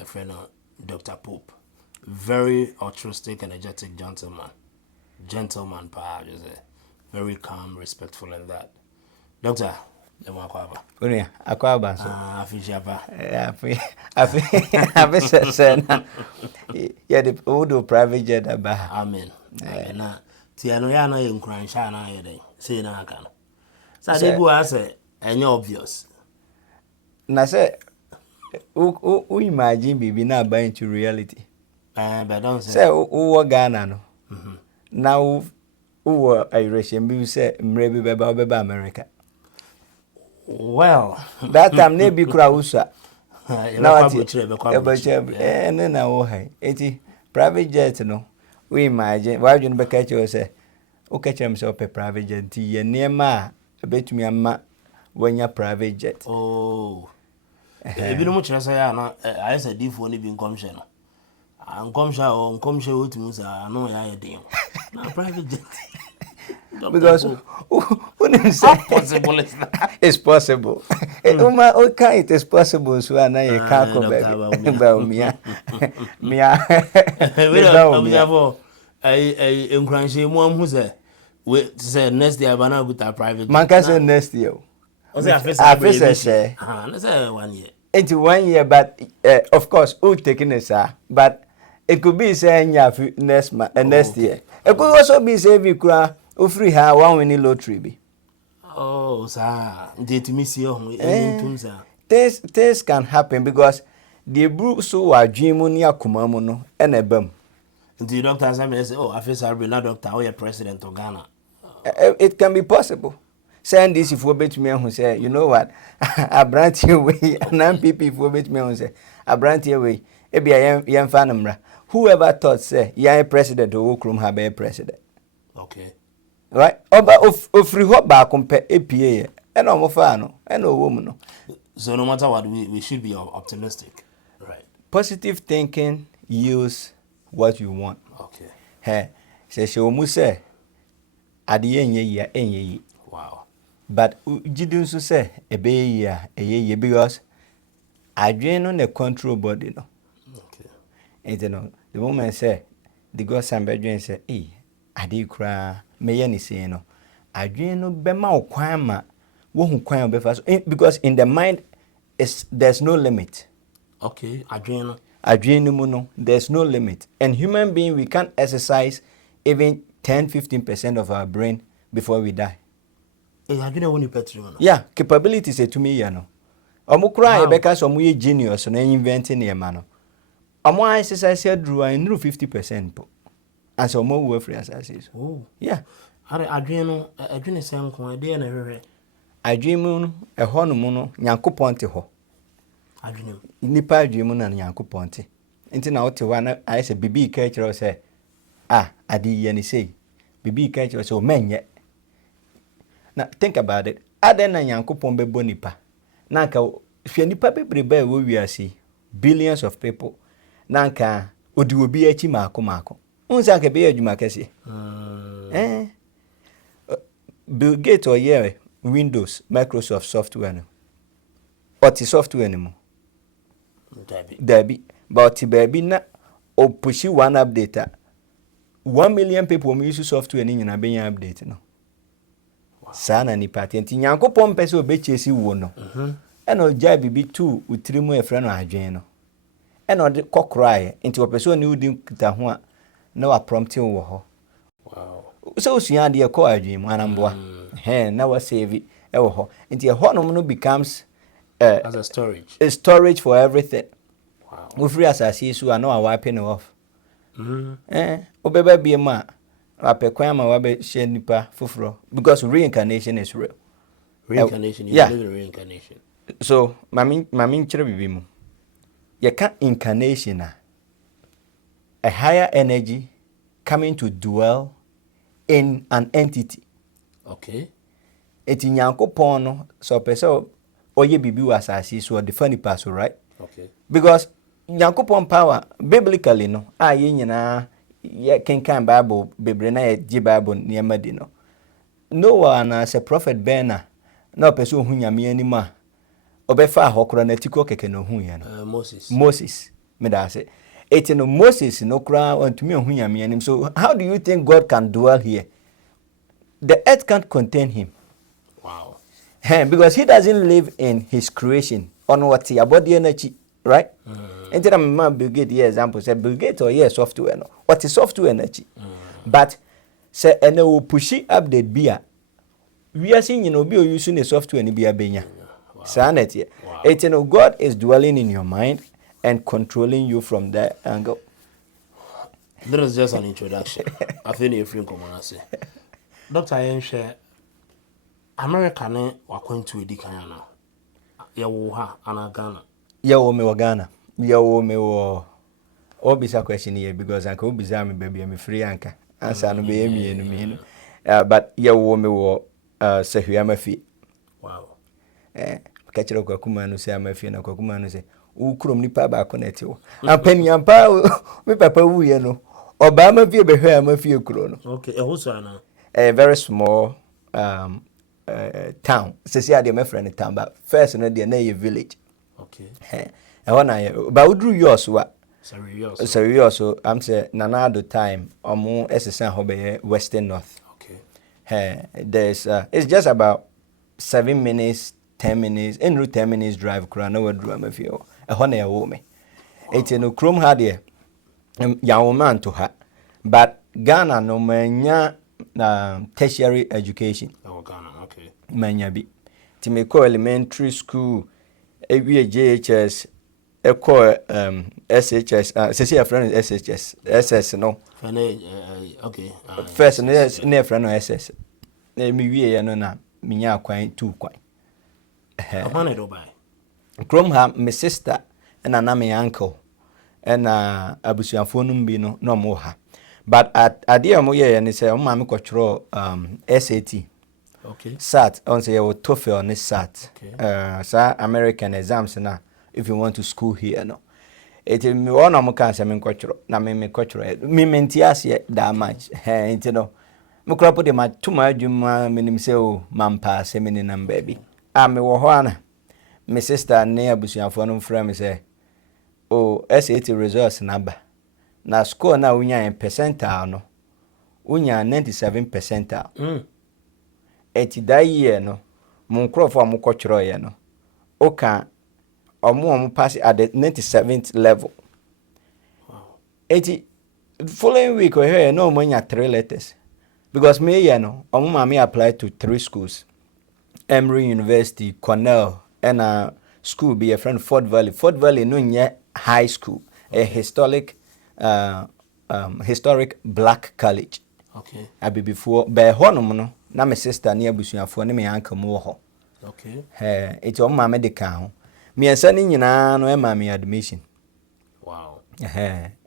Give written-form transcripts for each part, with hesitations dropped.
a friend Dr. Pope. Very altruistic, energetic gentleman. Gentleman, perhaps. Very calm, respectful, and that. Doctor, the Makwaba. Unia, Akwaba. Afishapa. I've said, yeah, the old private jet about. Amen. Now, Tiano Yana in Cranshana, say na can. So they go as any obvious. Na say, who imagine baby now buying to reality? But don't say, who Ghana no. Now, who are Irish and you say, maybe Baba America. Well, that time maybe Krausa. Now, and then I hey, private jet no. We imagine, why don't you catch you say, who catch himself a private jet? Ye near ma, a bit me a ma when you're private jet. Oh, if you don't much as I said, if only being commission. I'm come show to me, I know I am. Now, private jet. Because who say possible is that? It's possible. Okay, it is possible. So I know you can't come back. Me, I encourage one who said, next year, I'm with our private. Man can say next year. I say, 1 year. It's 1 year, but of course, who taking it, sir? But it could be saying next year. It could also be saying we could. Free her one winning lottery be. Oh, sir. Did to miss you? This can happen because the brutes who are Jimonia Kumamono and a bum. The doctor say, oh, I feel I'll be not doctor or president of Ghana. It can be possible. Send this if we bet me who say, you know what? I brand you away, and people if we bet me who say, I brand you away. Maybe I am young fanamra. Whoever thought say, yeah, president or Okrum have a president. Okay. Right? But free hop back compare APA and no fano and no woman. So no matter what, we should be optimistic. Right. Positive thinking use what you want. Okay. Hey, say she almost say at the end ye. Wow. But Jidun so say a ye because I drain on the control body no. Okay. And you know the woman say the God some bedroom say, I did cry. Me any say no adwene no bema okwan ma wo hu kwan obefa so because in the mind there's no limit. Okay, adwene mu no there's no limit, and human being we can't exercise even 10-15% of our brain before we die. Adwene woni petrol no. Yeah, capabilities to me ya no omo kura e beka so omo ye genius na inventing e ma no omo exercise adru an 50% po. And so more work free assassins. Oh, yeah. I dream same day and everywhere. I dream a honomono, Yanko Ponte ho. I dream. Nipa dream and Yanko Ponte. Until now, to one, I say, BB catcher say, I did any say. BB catcher so men yet. Now think about it. I then a Yanko Pombe Bonipa. Nanka, if you nipa be where we are see billions of people. Nanka, would you be a chimako? Unsa ke be adwuma kese. Bill Gates or yeah Windows, Microsoft software no. But the software no mo. Debi. But the baby na o push one update. 1 million people mo use software ni na be update no. Sana ni patent Nyankopon pese obechesi wo no. And o ja bibi 2 utiri mu e frɛ no adwen no. And o de kokroae nti o pese oni udi kita ho a no a prompting wo ho. Wow. So usua de ko adwin anamboa. Na wa save e wo ho. Nti e ho no becomes as a storage. A storage for everything. Wow. We free as I see so I know I wiping off. Obeba bi ma apekwan ma wa be share nipa foforo because reincarnation is real. Reincarnation, you believe in reincarnation. So mami chere bibi mu. You can incarnation a higher energy coming to dwell in an entity. Okay. Eti Nyankopon no so person oye bibi wasasi so the funny pass, right? Okay. Because Nyankopon power biblically no ye nyina ye kan Bible bebre na ye Bible niam di no. Noah na se prophet Bena na person hu nyame anima obefa ahokro na tiko keke no hu ye no. Moses. Moses. me da say it no Moses no kra want me hu nyame anim. So how do you think God can dwell here? The earth can't contain him. Wow. Because he doesn't live in his creation on what he body energy, right? And then I'm Bill Gates example say Bill Gates or software no. What is software energy? But say and will push it update bia. We are seeing be using the software ni bia benya. Sanet here. It God is dwelling in your mind and controlling you from that angle. That is just an introduction. I think you're free come on say. Dr. Ayen America ne wakwentu edi kan na. Ya wo ha ana Ghana. Ya wo me wo Ghana. Ya wo me wo obisa question here because anka obisa me baby me free anka. Answer no be emienu. But ya wo me wo sehua mafi. Wow. Ka kire kwa kuma no se amafi na kwa kuma no se wo krom nipa ba ko na ti wo. Ampaniampa me papa wu ye no. Oba ma fi behwe amafi ekuro no. Okay, e hoso ana. A very small town. Sisi ade my friend town, but first no dey na a village. Okay. E wana ba udru yours wa. Sorry, yours so I'm say nana do time omo esesa ho be western north. Okay. There's it's just about 7 minutes, 10 minutes, en route 10 minutes drive kra na wadru amafio. E ho na e wo me. Eti no krom ha de ya wo man to ha. But Ghana no manya tertiary education. Oh, Ghana, okay. Manya bi. Ti me call elementary school, ewie JHS, e call SHS, sesi a friend SHS, SS no. Okay. First ne friend no SS. Na mi wie ye no na minya kwan 2 kwan. Amane do buy. Krom ha me sister na me uncle na abusuafo no bi no no mo ha. But at the mo ye ni say mama me kwotro SAT. Okay. SAT on say you TOEFL on SAT. Okay. Sa American exams na if you want to school here no. It me one am kan say me kwotro na me kwotro me menti ase that much. Enti no. Me kropo de ma tuma adwuma me nim say o mampa say me ni number bi. Me wo ho ana. Me sister ne abusuafo no frɛ me say oh SAT results number. Na score na unya percentile no unya 97 percentile. Eti that year no mon crofo am kwotro ye no oka omo pass at the 97th level. Wow. Eti following week o here no mo nya 3 letters because me year no omo ma me apply to 3 schools. Emory University, Cornell and a school be a friend Fort Valley no nya high school, a historic black college. Okay. I be before by honum no na my sister near busuafo ne me uncle mo ho. Okay. It's on my medical. Me ansa ni nyina no e ma me admission. Wow.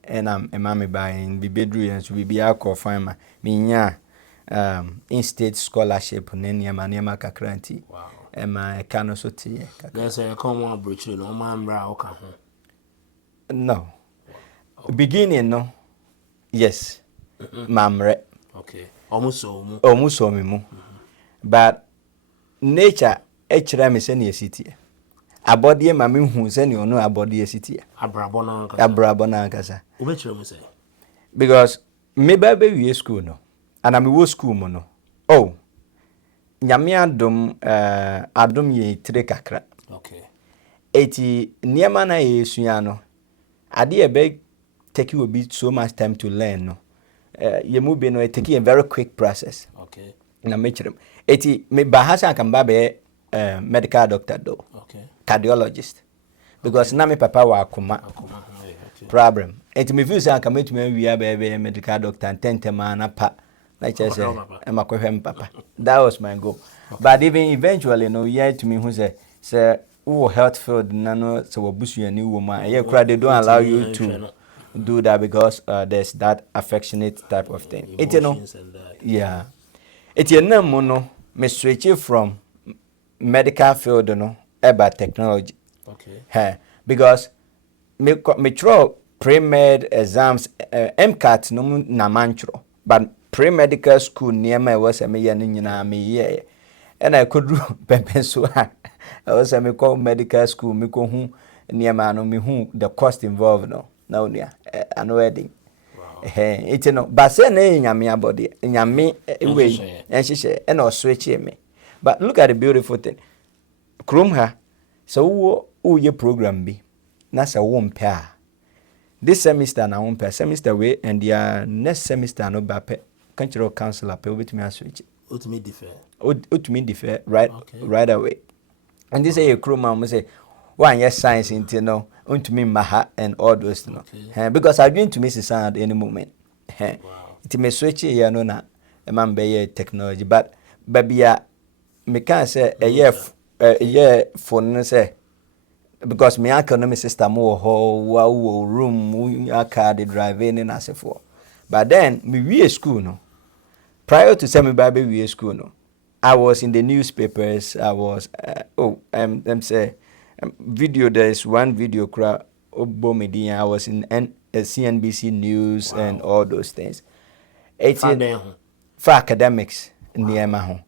And I'm a mammy buying be bedru and so be akọ fine me nya in-state scholarship ne niema kakranti. Wow. And my cano so tie. There's a common bridge no man bra o ka ho. No. Beginning no. Yes. Mamre. Okay. Almost so mu. But nature echira me se na city. Abodie ma me hu se ne ono abodie city. Abrabo na nkasa. Obechira me say. Because me ba be school no. And I'm wo school mo no. Oh. Nyame adom ye tire kakra. Okay. Eti niema na yesua no. Ade e be take you a bit so much time to learn no. You move be no take a very quick process. Okay. Na mechirem. Eti me bahasa kan ba be medical doctor do. Okay. Cardiologist. Because na me papa wa akoma. Okay. Problem. Eti me feel say kan metumi awia be medical doctor tentema na pa. Like I say, papa. That was my goal. Okay. But even eventually, no, yeah, to me who say health field, no, so bush you a new woman. Yeah, they don't allow you to do that because there's that affectionate type of thing. It you know, yeah. It you know, mono, me switch from medical field, no, about technology. Okay. Because me throw pre-med exams, MCAT no na manchro, but pre-medical school near my was a me yeah. And I could do pencil. I was a me call medical school, me go home nneɛma no mehu the cost involved no na onua ano wedding it's no but say na nyame abode nyame we nhyehyɛ and switch me but look at the beautiful thing krom ha so wo program bi na say wo mpe a this semester na wo mpe semester we and their next semester no ba pe cultural counselor pe obetumi switch ultimately defer right away and this say krom ma say one yes science into no untumi maha and all those no because I going to miss the sound any moment it may switch here no na man be technology but baby me can say a year phone say because me economic system wo room I car the drive in and as for but then we school no prior to semi baby we school no I was in the newspapers I was them say video there is one video crowd Media. I was in CNBC News and all those things. It's for academics near my home.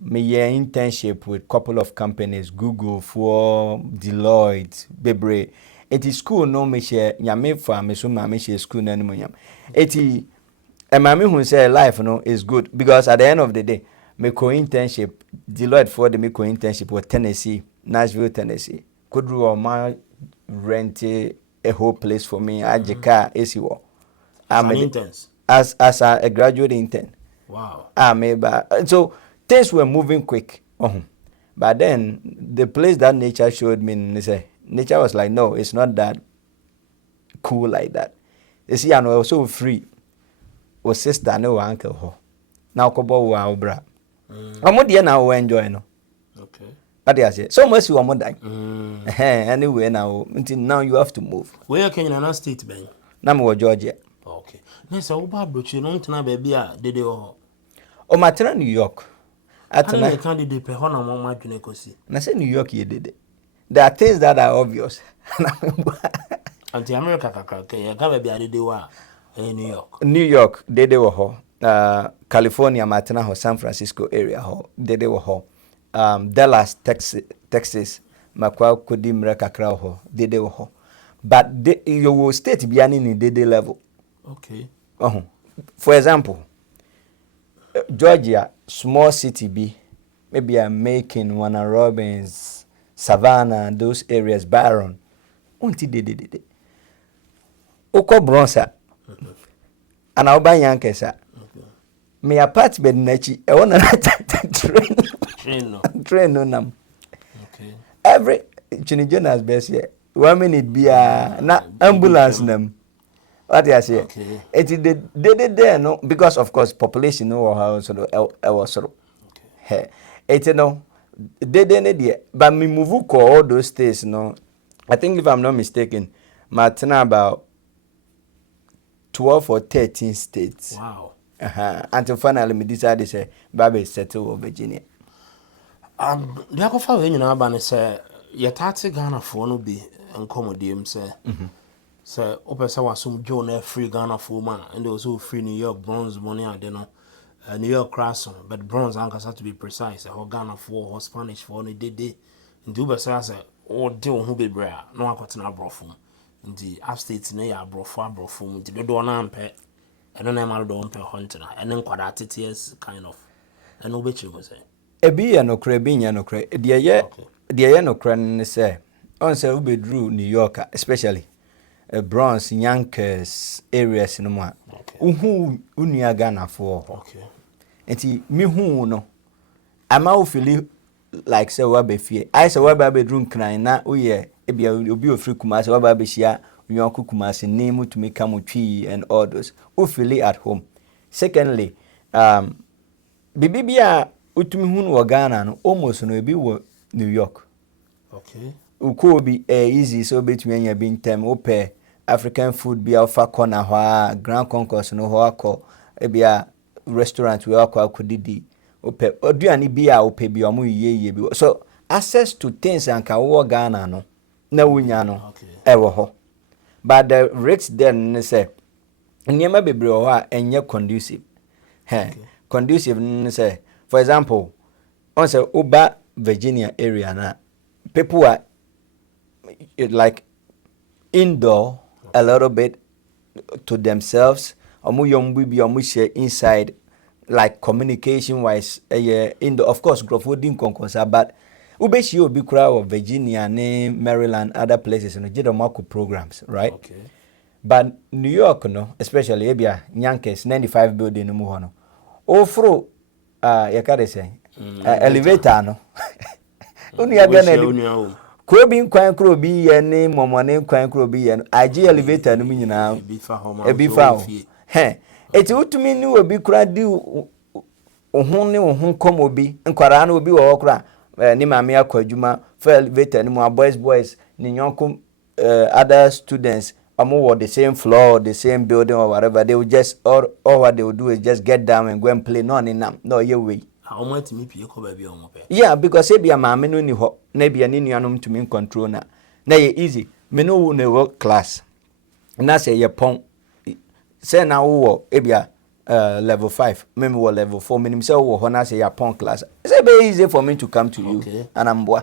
Me internship with couple of companies, Google, for Deloitte, Bebre. It is school no me share nyame for me so me share school no anymore. It is and mama who say life no is good because at the end of the day me co-internship Deloitte for the me co-internship with Tennessee, Nashville, Tennessee. Could do my rent a whole place for me. I just car AC war. As a graduate intern. Wow. So things were moving quick. But then the place that nature showed me, nature was like, no, it's not that cool like that. You see, I was so free. Was sister no uncle. Now kobo wa obra. Amo dia na we enjoy no. Okay. What do you say? So much you are more dying. Anyway, now until now you have to move. Where can you state bank? Now Georgia. Okay. Next, I'll buy you don't know baby. Did they all? Oh, my turn New York. I can't do per honor my Junecosi. And I say New York, you did it. There are things that are obvious. Anti America, I can't be a day in New York. New York, they were California, Martina, San Francisco area, they were ho. Dallas, Texas, Macau, Kodim, Rekakra, they were ho. But you will state beyond in the level. Okay. For example, Georgia, small city B, maybe I'm making Warner Robins, Savannah, those areas, Byron. Unti de. Oko Bronsa. And I'll buy Yankesa. Me apartment nachi, I want train no nam. Okay. Every Chinijona's best year. 1 minute be na ambulance nam. What do I say? Okay. It did there no because of course population no how so was so. Okay. It no they there but me move ko all those states no. I think if I'm not mistaken, Martina about 12 or 13 states. Wow. Until finally me decided say Baby settle in Virginia. The Akofa when you know about say your taxi Ghana for no be and say. So opesa was some John free Ghana for man and they also free New York bronze money and then New York cross but bronze anchors have to be precise. Or Ghana for or Spanish for only day. And do say or deal who be bra no one got na brofum. In the upstate near brofum the do na ampe and then I'm do ampe hunter and then quadratic years kind of and no bet you go say. Ebi ya no kra bi ya no kra. Die no kra ne say on say we drew New York especially Bronx, Yonkers areas no more. Uhu unia Ghana for. Okay. Enti me hu no. Ama wo feel like say we be fie. I say we be bedroom kran na oye ebia obi ofri Kumasi we be hia Yonku Kumasi name to make come twi and all those. Wo feel at home. Secondly, bibia utumi hu no Ghana no almost no ebi wo New York. Okay. Uko be easy so betumi anya bi ntem ope African food be alpha corner hoa Grand Concourse no hoa ko ebia restaurant we akwa akudidi ope oduani bi a ope bi omo yeye bi so access to things anka wo Ghana no na wunya no ewo ho but the rates then say nyema bebre ho a enye conducive conducive say for example on say Uba Virginia area na people are like indoor a little bit to themselves. Omu yom bi omu share inside, like communication wise. Indoor, of course, growth din konkosa, but ube shi obi kura of Virginia, Maryland, other places, no jeda mako programs, right? Okay. But New York, no, especially Ebia, Yankees, 95 building no muhono. Ofro, yakade say, elevator, no. Uni agane. Krobi nkwan krobi ye ne momone nkwan krobi ye no age elevator no nyina ebi fa ho eti utumi ni obi kura di ohun ne ohun kom obi nkwara na obi wo kura ni maame akwadwuma fa elevator ni mu boys ni nyonko other students were the same floor, the same building or whatever. They would just all what they would do is just get down and go and play. No way. Yeah, because ebi maame no ni ho na ebi ani nuanom to me control na ye easy. Me no wo na work class. Na say ye pon. Say na wo ebi level 5, me wo level 4. Me say wo ho na say ye pon class. It's very easy for me to come to you and I'm boy.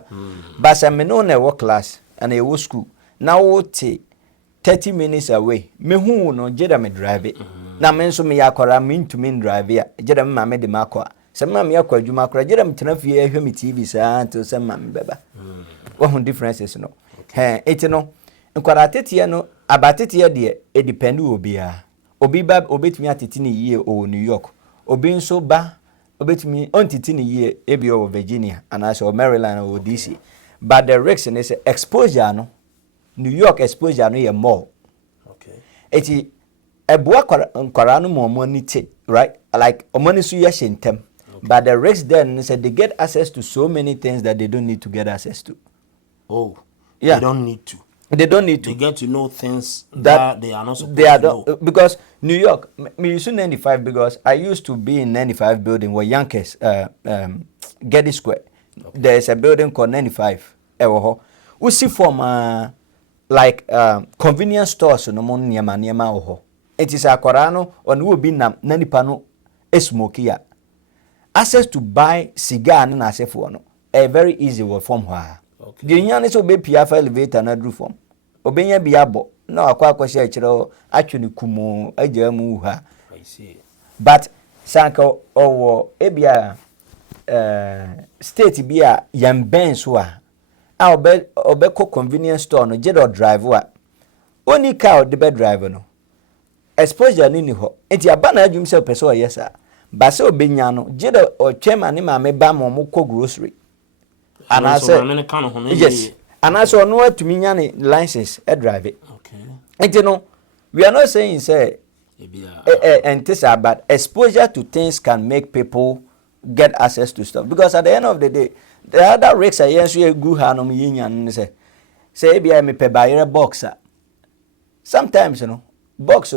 But say me no na work class and ye wo school. Now wo 30 minutes away. Me hu no jeda me drive it. Na me nso me yakora me to me drive ya. Jeda me maame de makwa. Sama me akwadwuma akora jeda me tena fie ahwe me TV saa to sama me beba. What differences no. Eti no nkwara tete no abatete de e depend obia. Obi ba obetumi atete ni yie o New York. Obi nso ba obetumi ontete ni yie ebi o Virginia and also Maryland or DC. But the risk is exposure no. New York exposure no ye more. Okay. Eti ebua nkwara no mo ni te, right? Like omoni su ye shentem. But the risk then is that they get access to so many things that they don't need to get access to. Oh, yeah. They don't need to. They don't need to. They get to know things that they are not supposed to know. Because New York, me used to 95 because I used to be in 95 building where Yankees, Getty Square. Okay. There is a building called 95. We see from like convenience stores no more niema oho. It is a korano on will be na nanipano smoke ya. Access to buy cigar and asset for no a very easy way from where. The yan is obey piafa elevator na do form. Obenya biabo no akwa share chiro actually kumo ajemu ha. I see. But sanka owo ebia state bia yan ben so a obe ko convenience store no jedo drive wa. Oni car the bed driver no. Exposure ni ho. Enti abana adwum se person yesa. Ba se obenya no jedo o twema ne maame ba mo ko grocery. And I said, yes. And I saw no to me license a drive it. Okay. And you know, we are not saying say and this but exposure to things can make people get access to stuff. Because at the end of the day, the other risks are yes, you go hanum yin and say be I me pe buy a boxer. Sometimes box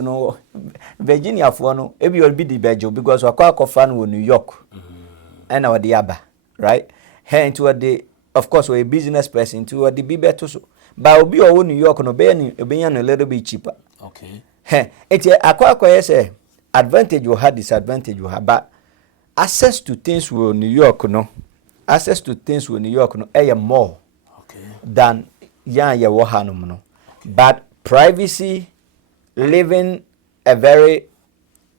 Virginia for no maybe you'll be the bejo because we're quite fan with New York and our diaba, right? Into the of course we're a business person to the be better so but obi o New York no be a little bit cheaper. Okay. It's akwa say advantage you have, disadvantage you have, but access to things with New York no more than ya wo hanum no. But privacy, living a very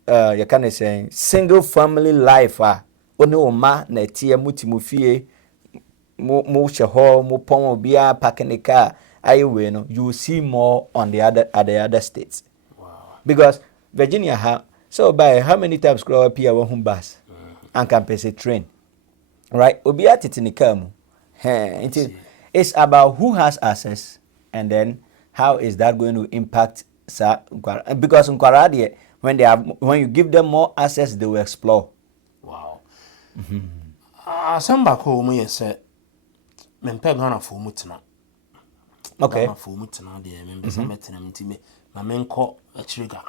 you can say single family life oni o ma na tie mutimu fie mo sheho mo pon bia parking car ayewe no you see more on the other states. Wow. Because Virginia so by how many times grow up here one bus and can pass a train, right? Obi atiti car mu it's about who has access and then how is that going to impact because when you give them more access they will explore. Wow. Some back home, you say, men peg on a full mutana. Okay. For mutana, dear members, I met them to me. My men call a trigger.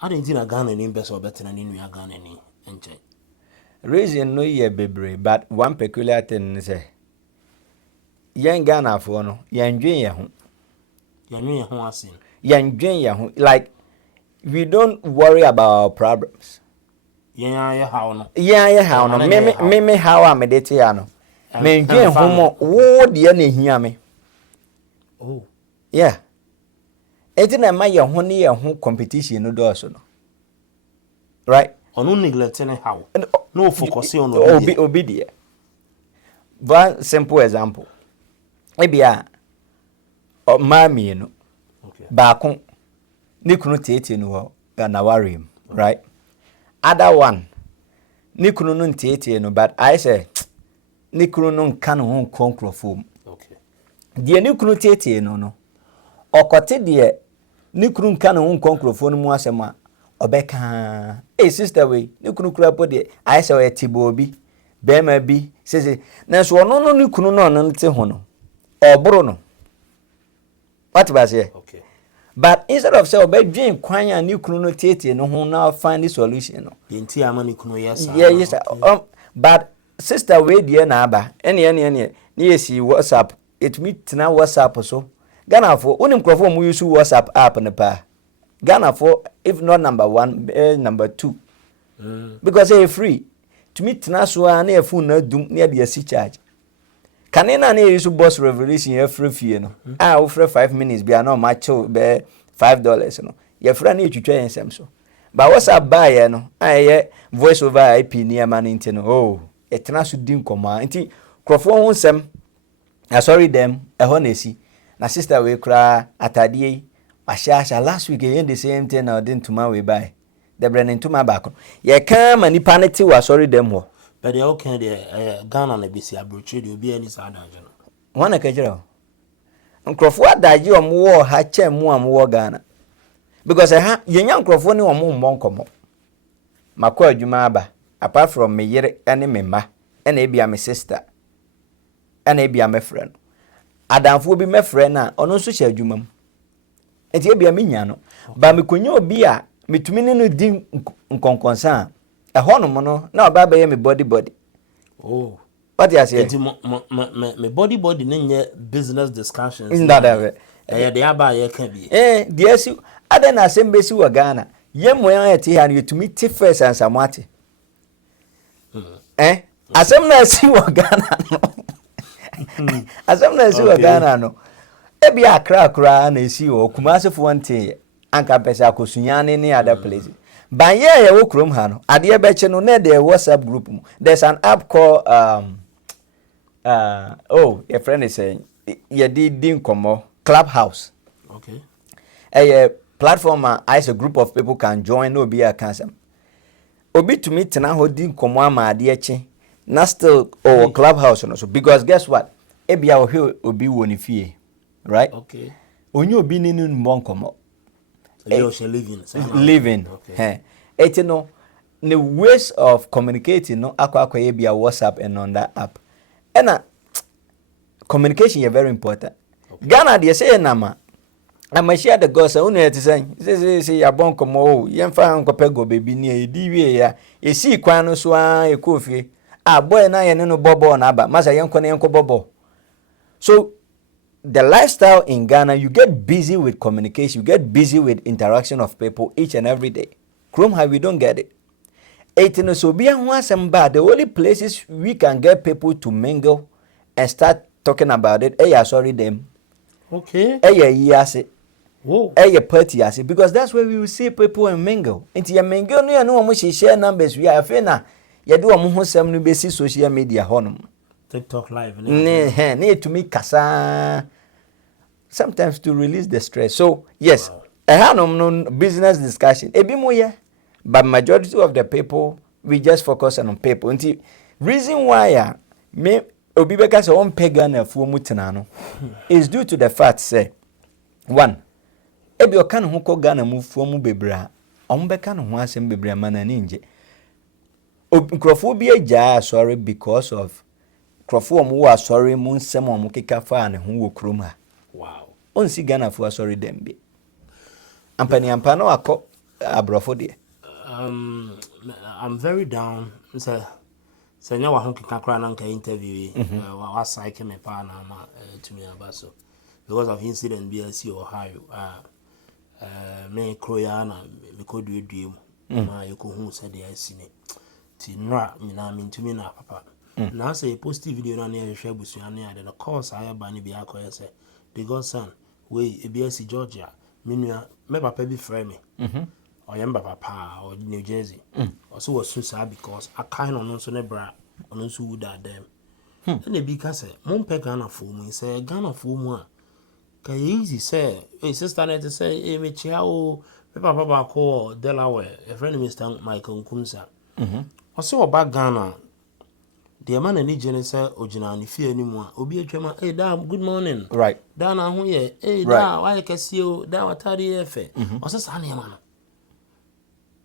I didn't think a gun and best or better than in your gun any. Reason no ye baby, but one peculiar thing is young Ghana for no, young Jane. Young Jane, like we don't worry about our problems. How no. Me how am I date yano. Me dwen homo wo de na hia me. Oh. Yeah. Eti na ma ye ho competition no do so no. Right? Ono neglect any how. And, No focus on obi. One simple example. Maybe mami no. Okay. Baako ne kunu tete no ho na worry, right? Other one ne kunu no tete no, but I say ne kunu no nka no ho konkrofo. Okay. Die ne kunu tete no okote die ne kunu nka no ho konkrofo no mu asem a obeka sister we ne kunu kura po die I say o tibo obi bema bi sese na so ono no ne kunu no te ho no oboro no what was here. Okay. But instead of say obedwen kwan a ne kunu no tete no ho na find the solution no. Yenti amani kunu yes. Yeah, yes. Okay. But sister we die na aba. Ene yesi WhatsApp. It meet na WhatsApp so. Ghana for unim krofo mu use WhatsApp app ne pa. Ghana for if not number 1, number 2. Because they free. To meet na so na e phone na dum na de asi charge. Kanena na use boss revolution every fee no. We for 5 minutes be na ma chill be $5 no. Ye fra na etwitwa yensem so. But WhatsApp buy no, aye voice over IP near man into no. Oh, etena so din koma. Nti krofo ho nsem. Sorry them, honesi. Na sister we kra atadie ahya last week again the same thing na odin tuma we buy. The brand tuma back. Ye kan manipa ne ti wa sorry them ho. But they okay the Ghana na bisi abrochi de obi ani sa adaje no. Wana ka jira. Nkrofo adaje omwo ha chem mu amwo Ghana. Because yenya nkrofo ni omo mbonkomo. Makwa adwuma aba apart from me yere ene me ma ene ebia me sister ene ebia me friend. Adamfo bi me friend na ono so hye adwuma mu. Enti ebia me nya no. Ba me konyo obi a metumi ne no di nkonkonsa hono no na oba be me body. Oh. What you say? Me body nye business discussions. In that way. They aba ye can be. Dear si ada na sembesi wa Ghana. Ye mo yan eti han you to meet first and samwate. Asem na si wa Ghana no. Asem na si wa Ghana no. Ebi akra na esi o Kumasi fo nte anka pesa akosunyane ne other places. But yeah, you work from Hano. At the Abeche no ne the WhatsApp group. There's an app called your friend is saying you did komo Clubhouse. Okay. A platform as a group of people can join no be a cancer. Obi to meet na holding komo ama adieche. Na still Clubhouse no so because guess what? Ebia obi woni fie. Right? Okay. Onye obi ninu mbon komo. Living. Okay. It's no the ways of communicating no akwa be a WhatsApp and on that app. And communication is very important. Okay. Ghana they say nama. I share the gossip only to say ya bon komo yemfa nkope go baby ni edi wie ya. E si kwan no so e kofi. Boy na ye no bobo na aba. Masa yenko na yenko bobo. So the lifestyle in Ghana, you get busy with communication, you get busy with interaction of people each and every day. Chrome how we don't get it. The only places we can get people to mingle and start talking about it, sorry them. Okay. Whoa. Party because that's where we will see people and mingle. Into your mingle, no one share numbers. We are fena. You do a muhu some new basic social media honum. TikTok live. Need to make kasa. Sometimes to release the stress. So yes, I have no business discussion. But majority of the people we just focus on people. Until reason why me obibeka se on pagan afu mutenano is due to the fact say one ebi oka no ko Ghana mu fu mu bebra ombeka no ho asem bebra mana ninje nkrofo bi agya sorry because of nkrofo mu wa sorry mu nsem mu keka fa ne ho wo krom ha. Wow. On si Ghana fu sorry dem bi ampani ampano akọ abrofo de. I'm very down. So now I can cry and interview. I psych me partner to me about so because of incident BLC Ohio. Me Kroyana me could do dream. You could who said the ICN. Tinra me to me na papa. Now say positive video on here share with you and the course I have bani be say the godson we ABS Georgia minua me papa bi frɛ me or yamba papa or New Jersey also was so because I kind of no so ne bra on so would that them and they be say mom pe Ghana for me say Ghana for mu a ka easy say hey sister net say hey me chia o me papa ba ko Delaware a friend Mr. Michael Nkumsa also about Ghana the man ni jene say ogina ni fie ni mu a obi atwama hey da good morning right da na ho ye hey right. da why kase o da watare ye fe also sa na ma no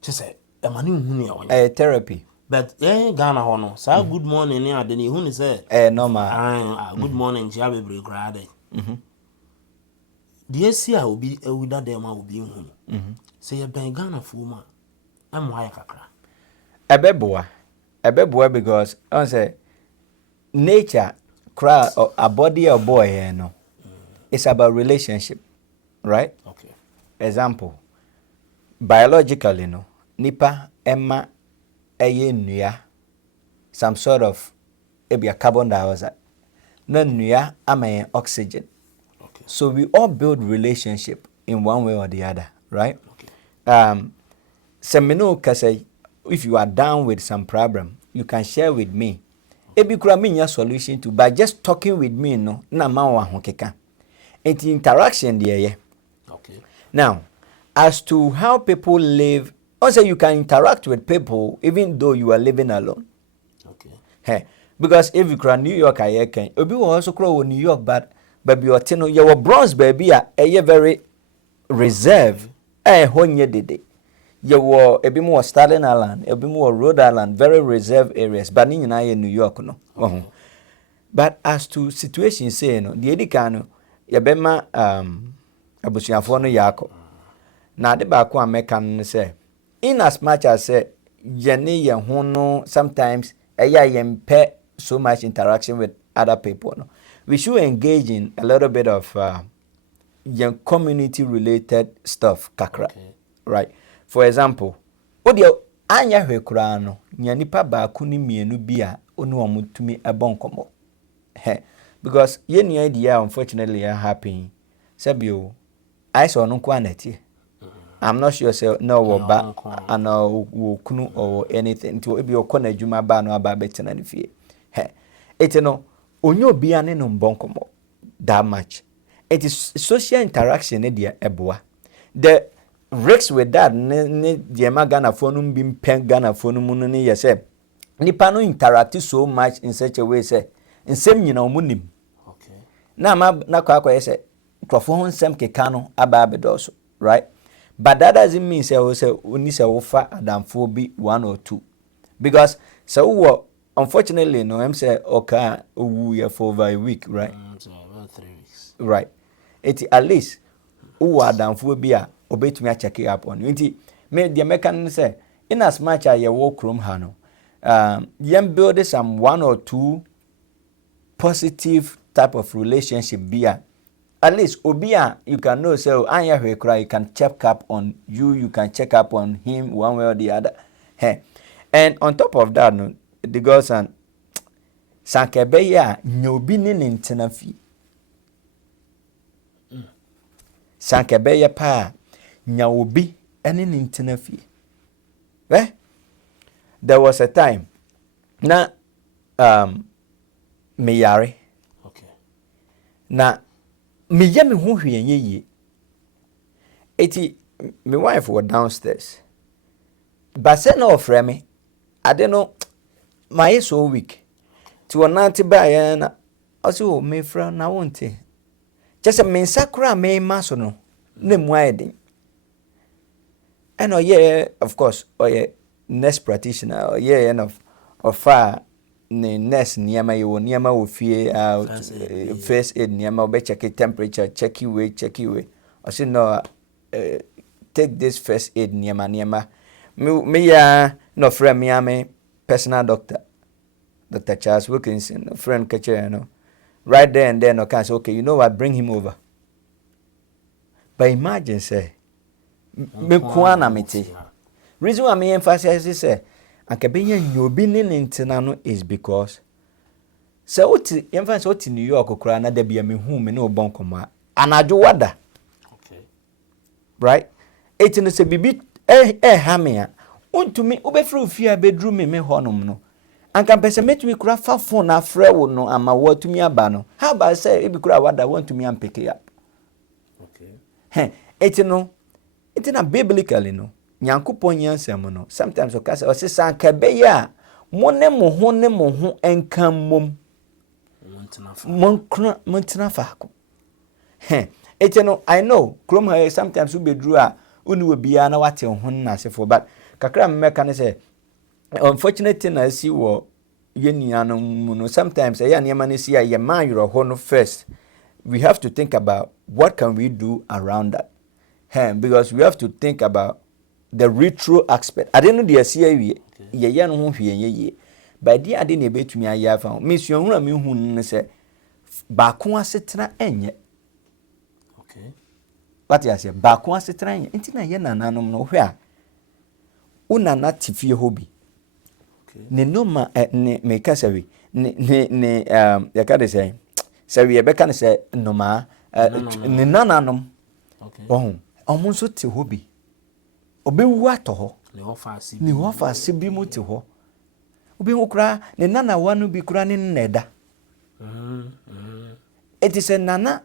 just say e mani hu ya wonya therapy but Ghana ho no sa good morning ni ade ni hu ni say normal good morning chia bebre kra ade the esi a obi ewuda dem a obi hu say ye ben Ghana fo mu a amo aya kakra ebeboa because on say nature cry a body or boy no it's about relationship, right? okay Example, biologically no nipa emma eye nnua some sort of a carbon dioxide no nnua ama oxygen. okay So we all build relationship in one way or the other, right? okay Semino can say if you are down with some problem you can share with me ebi kura me nya solution to by just talking with me no na ma wa ho keka enti interaction there. okay Now as to how people live, also you can interact with people even though you are living alone. okay Hey, because if you cry New York I can obi will also cry New York but baby or tino your bronze baby a very reserve honye dede. You were a bit more Staten Island, a bit more Rhode Island, very reserved areas, but in New York, no. okay. But as to situations, say, no, the Edicano, Yabema, Abusiafo no Yako. Now, the back one can say, in as much as say, Jenny Yahono, sometimes a pet so much interaction with other people, no. We should engage in a little bit of young community related stuff, kakra, Okay. right? For example, odia anya hwekura no nya nipa baako ni mienu bi a onu omutumi ebonkomo because ye nua dia unfortunately are happy sabio I saw no kwa neti. I'm not sure say no wo ba and wo kunu or anything to ebi okona adwuma ba no aba betena ne fie it no onyo obi ane no mbonkomo that much. It is social interaction e dia eboa the risks with that ne diema Ghana phone bi pen Ghana phone mu no ne yese nipa no interact so much in such a way say nsem nyina omunim Okay. na ma na kwa yese krofo ho nsem keka no aba abedoso right but that doesn't mean say oni say wo fa adamfo bi one or two because so unfortunately no am say oka owu ya for over a week right So about 3 weeks. right it at least who adamfo bi a obetumi a check it up on nti me the mekan say in as much as you walk room ha no yam build some one or two positive type of relationship be at least obia you can know say anya hwe kra you can check up on you can check up on him one way or the other and on top of that no the girls and sankebe ya nyobi ni ntena fi sankebe ya pa nyaobi ene ntena fi there was a time na me yare Okay. na me ya me ho hwe ye eti my wife was downstairs but say no ofre me ade no my so weak ti wonante ba ya na also me fra na wonte just me sakura me maso no na mu ayedin and yeah of course nurse practitioner of nurse niyama yo niyama wo fie first aid niyama be check temperature check way I say no take this first aid niyama me ya no friend me am personal doctor Dr. Charles Wilkinson a friend catcher no right there and then okay say okay you know what bring him over but imagine say me kwa na mete reason why me emphasize is say akabenya nyobi ne ntina no is because so oti emphasize oti New York kura na da bia me hu me no bon koma Anajo wada. Okay. Right? It no se bibi ha me a. Untumi ubefru fia bedru me honum no. Anka pese metumi kura fa phone afre wo no ama watumi aba no. How about say ebi kura wada want to me am pick it up. Okay. It no. It na biblically no. Nyankopon yansem no. Sometimes okase o se sanka be ya mo ne mo ho enkam mom. Montena faako. It no I know krom sometimes we be drew a uni we bia na wate ho na sefo but kakra mmeka ne say unfortunate thing I see wo yeniano no sometimes ya niam na see ya man your ho no first we have to think about what can we do around that because we have to think about the retro aspect. I didn't know the see ye no ho hwe ye but the ade na betumi aya fa mission hu na me hu ne say baako asetena enye. Okay. What you say? Baako asetena enye. Nti na ye nananom no hwe a unana tifie hobi. Okay. Ne noma ne me ka sawi ne ya ka de say sawi e be ka ne say noma ne nananom. Okay. Omo so te hobi. Obewu ato ho. Ne hofa asibi mu te ho. Obi okra ne nana wanu bi kura ne nneda. It is a nana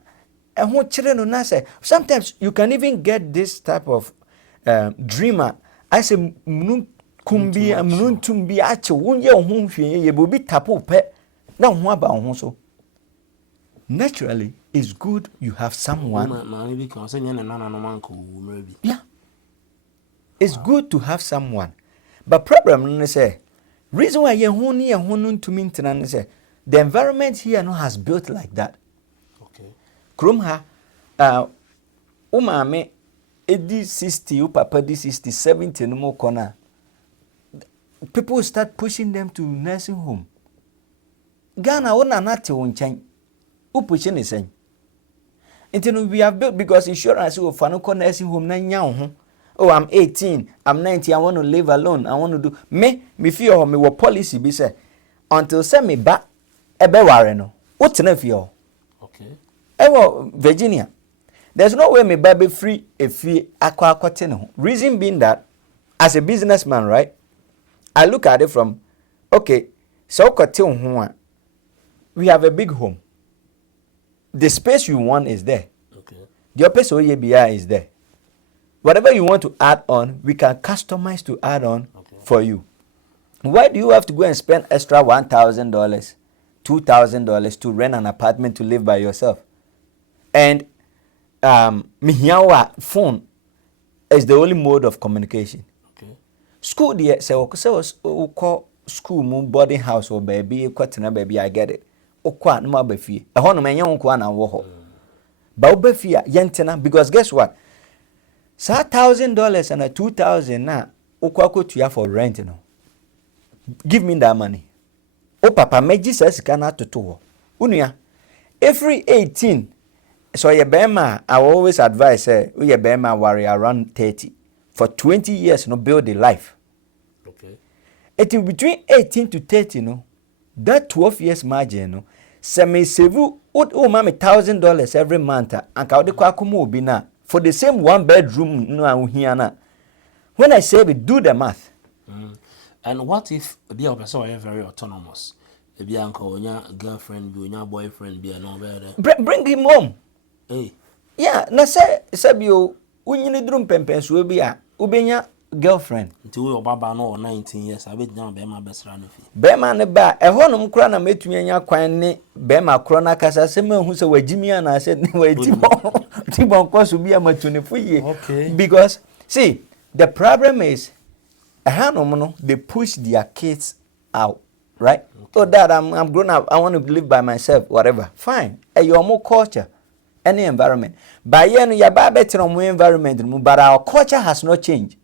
ho kire no na say sometimes you can even get this type of dreamer. I say munkumbi muntumbi ache wonye ho hwe ye bobi tapo pe na ho aba ho so. Naturally it's good you have someone. Yeah. It's good to have someone. But problem is say reason why you ho ne ho no ntumi ntena ne say the environment here no has built like that. Okay. Krom ha umame edi 60 papa di 60 70 no mo kona. People start pushing them to nursing home. Ghana wona na te wonchen. Upushi ne sen. Until we have built because insurance will for no nursing home na nya ho. Oh, I'm 18, I'm 19, I want to live alone. I want to do me feel me what policy be say until send me back ebe ware no. What na feel? Okay. Ewo Virginia. There's no way me baby free if akwa no. Reason being that as a businessman, right? I look at it from okay, so we have a big home. The space you want is there. Okay. The space is there. Whatever you want to add on, we can customize to add on for you. Why do you have to go and spend extra $1,000, $2,000 to rent an apartment to live by yourself? And mihiawa phone is the only mode of communication. Okay. School there say call school mu boarding house or baby kwatena baby I get it. Okwa no ma fie. E ho no menye nko na wo ho. Ba oba fie yentena because guess what? So $1,000 and a $2,000 na ukwakotua for rent no. Give me that money. O papa meji sasika na toto ho. Unua every 18 so ye bema I always advise say ye bema worry around 30 for 20 years no build a life. Okay. It is between 18 to 30 no. That 12 years margin no. Se me save o mama $1,000 every month and ka ode kwa komo obi na for the same one bedroom no here na. When I say we do the math. And what if be a person are very autonomous? Be uncle onya girlfriend be onya boyfriend be no better. Bring him home. Hey. Yeah, na say bio unyini drum pempenso bi a ubenya girlfriend. Until we baba no 19 years I bet down be my best run fi. Be ma ne ba ehonum kura na metumi anya kwan ne be ma kro na kasa se ma hu se wagimi ana se ne wagimo. Tibon koso bi amatuni fuye. Okay. Because see, the problem is no, they push their kids out, right? Okay. Oh, dad, I'm grown up. I want to live by myself, whatever. Fine. Your more culture, any environment. By yen, your better on environment, but our culture has not changed.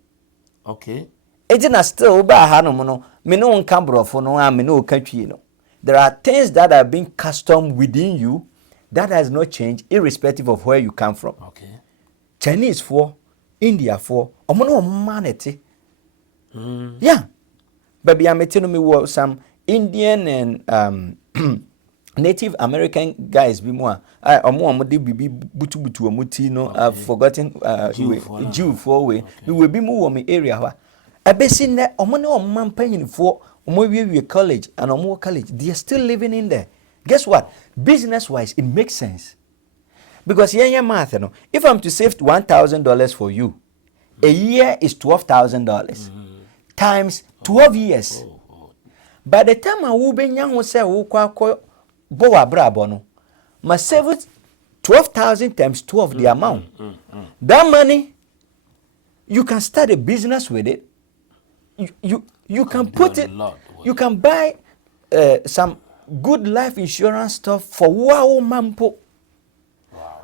Okay. It's not still by Hanomono, me no cambro for no, me no country, no. There are things that are being custom within you that has not changed, irrespective of where you come from. Okay. Chinese for, India for, omono humanity. Yeah. Baby, I'm telling me what some Indian and Native American guys be more. I omo de bibi butu omuti no. I've forgotten Jew for way. We will be more me area wa. Abesi ne omo ne omo mpanyin for omo we college and omo college. They are still living in there. Guess what? Business wise, it makes sense. Because yeah, math, you know, if I'm to save $1,000 for you, a year is $12,000 times 12 years. By the time I will be young, say, Boa Brabono, must save 12,000 times 12 the amount. That money, you can start a business with it. You can put it, you can buy some good life insurance stuff for wow mampo.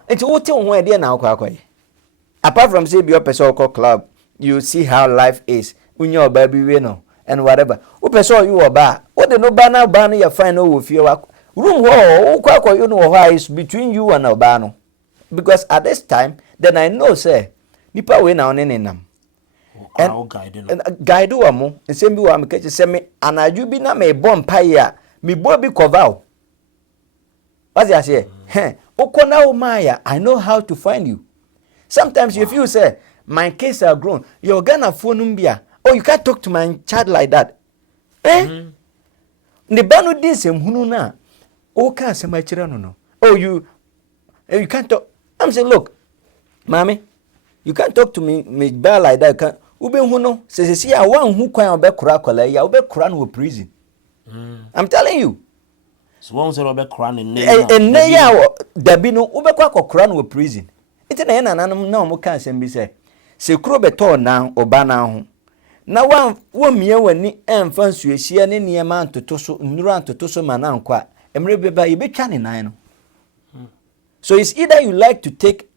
It's what you idea now, apart from say your person club, you see how life is when your baby winner and whatever. Who person you are bar? What the no banner you find over fear room who you know why is between you and Obano. Because at this time, then I know say nipa we na in them. And guide you amo, the same way I'm catching say me and I you be na me bomb pie me boy be cover. What I say? Okona Maya, I know how to find you. Sometimes if you say, my kids are grown, you're gonna phone Umbia. Oh, you can't talk to my child like that. The banu din sem hununa. Oh, can't say my children no. Oh, you can't talk. I'm saying, look, mommy, you can't talk to me bad like that. Can't ube huno say see I want who kwa obe kura kola ya obe kura no prison. I'm telling you. So one say obe kura ne ya dabi no obe kwa kura no prison. Iti na yana nanum na omo kan sem bi se kuro beto na oba na ho. Na wo mie wani emfa nsuehia ne niema antoto so nnuru antoto so mana nkwa emre beba ye betwa ne nan no. So it's either you like to take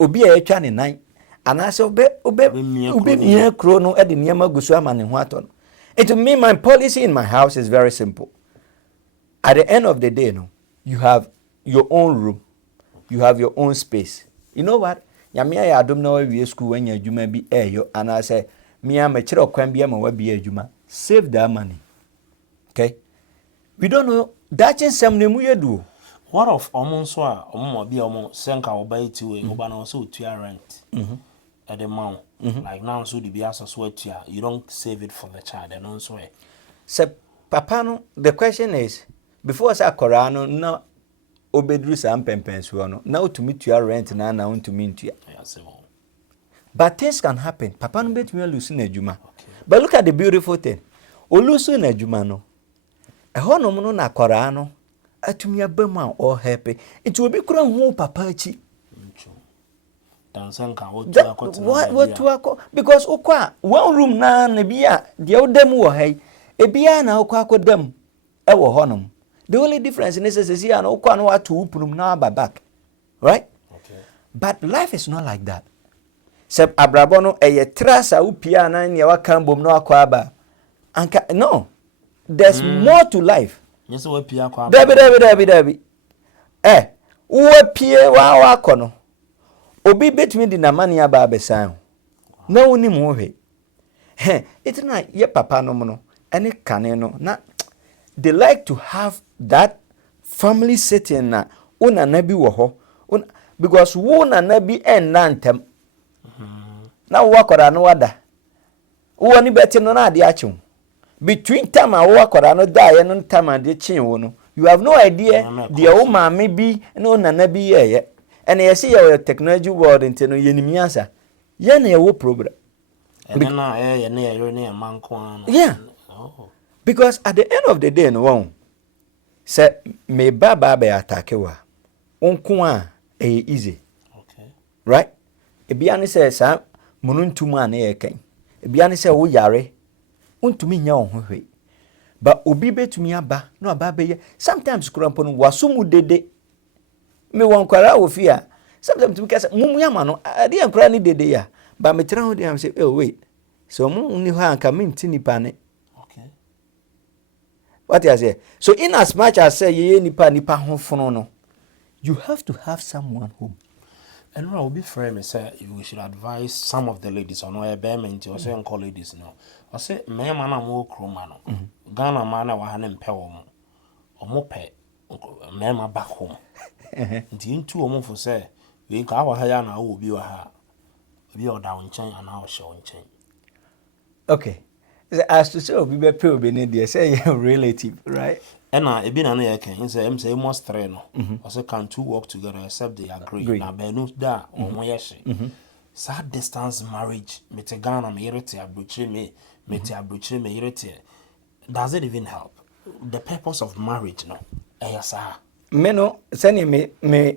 obi a etwa ne nan anase obe mie kuro no e de niema gusu ama ne ho ato no. To me, my policy in my house is very simple. At the end of the day, no, you have your own room, you have your own space. You know what? Yamia ya adom na we school when you juma be yo, and I say, me am a chiro kwan be ma be juma. Save that money. Okay? We don't know that is some name we do. What of almost omo be almost senka obai to e oba na so to rent. At the amount. Like now so the be as sweat you don't save it for the child and also. So papa no, the question is before sa korano no obedru sam pempensu no now to meet your rent na to meet you. But things can happen. Papa no bet me lose na juma. But look at the beautiful thing. O lose na juma no. E ho no no na korano atumi abama all happy. It will be kura hu papa chi. What because okwa one room na bia de odem wo hai e bia na okwa akodam e wo honom. The only difference in this is here and okwa no atu uprum na back, right? Okay. But life is not like that. Se abrabono eye trasa upia na nya wakambom no akwa ba anka no, there's more to life. Yes, we pia kwa Debi wo pie wa akono obi betimi di na mani aba abesan na woni mu hwe it's na ye papa no no any kane no na they like to have that family setting na una na bi wo ho because wo na bi enna ntem na wo akora no wada wo ni beti no na ade achi between time wo akora no da ye no time ade chi wo no you have no idea the woman maybe no na bi ye. And you see your technology world into no yenimiasa. Yene wo problem. Yeah. Oh. Because at the end of the day, no one say me baba be attack wa. Onko a easy. Okay. Right? Ebiane say sa mununtum a na ye kan. Ebiane say wo yare. Untumi nya wo hwe. But obi betumi aba no aba be ye. Sometimes kurampo no wasumu dede. Me won kwara wo fia sometimes we say mumu yama no ade ankra ni dede ya ba me tira ho dey am say oh wait so mumu ni ho anka minti nipa ne. Okay. What you say? So in as much as say ye nipa ho fono no, you have to have someone home. And I will be fair me say we should advise some of the ladies on where bearment or say call ladies no. I say me man am wo kroma no. Ghana man na wa ha ne mpe wo mo. Omo pe mema back home. Nti into omo for say we nka awa ha ya na obi wa ha. Obi o da nchen ana o hye nchen. Okay. As to say obi be pay obi ne dey say your relative, right? Ena ebi na no ye ken say em say must three no. Also can two work together except they agree. Na be no da omo ye hye. Sad distance marriage mete Ghana me yerete abrochire me te abrochire me yerete. Does it even help? The purpose of marriage no. Yes, Me no, send me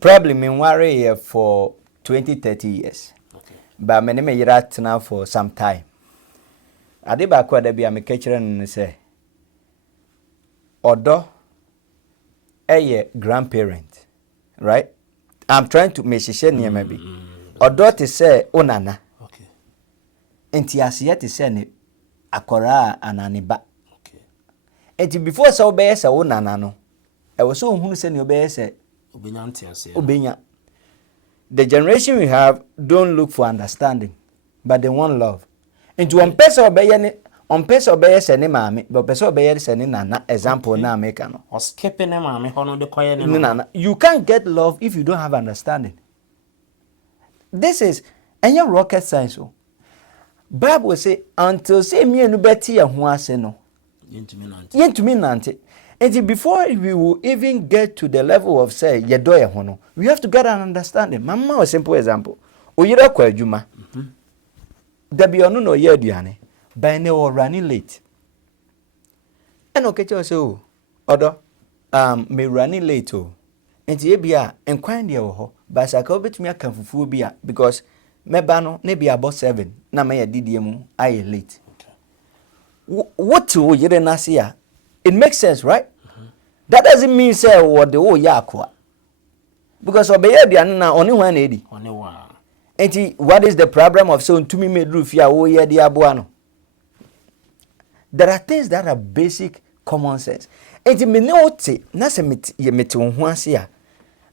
probably me worry here for 20-30 years. Okay. But me me yira now for some time. Ade ba kwa da bia me kechire no say odo eye grandparent, right? I'm trying to make sure near maybe. Odo te say onana. Okay. Enti asiye te say ne akora ananiba. Okay. Enti before say obeye say onana no. I was so who said obey say obenya. The generation we have don't look for understanding, but they want love. And one person obey say ne mama, but person obey say ne nana. Example na make no. Or skipping ne mama hono de koye ne nana. You can't get love if you don't have understanding. This is any rocket science. Bible say until say me enu beti ya ho ase no. Yentumi nante. And before we will even get to the level of say yedoye hono, we have to get an understanding. Mama, a simple example. Oyira kwa adwuma. Dabi onu no ye aduane. By ne or running late. And okay say oh, odo me running late oh. Enti ye bia enkwan de wo ho. Ba saka obetumi aka fufuo bia because meba no ne bia about 7 na me yedidie mu aye late. What to oyire na se ya? It makes sense, right? That doesn't mean say what the whole yakwa. Because obey na only one edi. Only one. And what is the problem of saying to me made roof ya oh yeah diabuano? There are things that are basic common sense. And me note na se ye meti ho ase ya.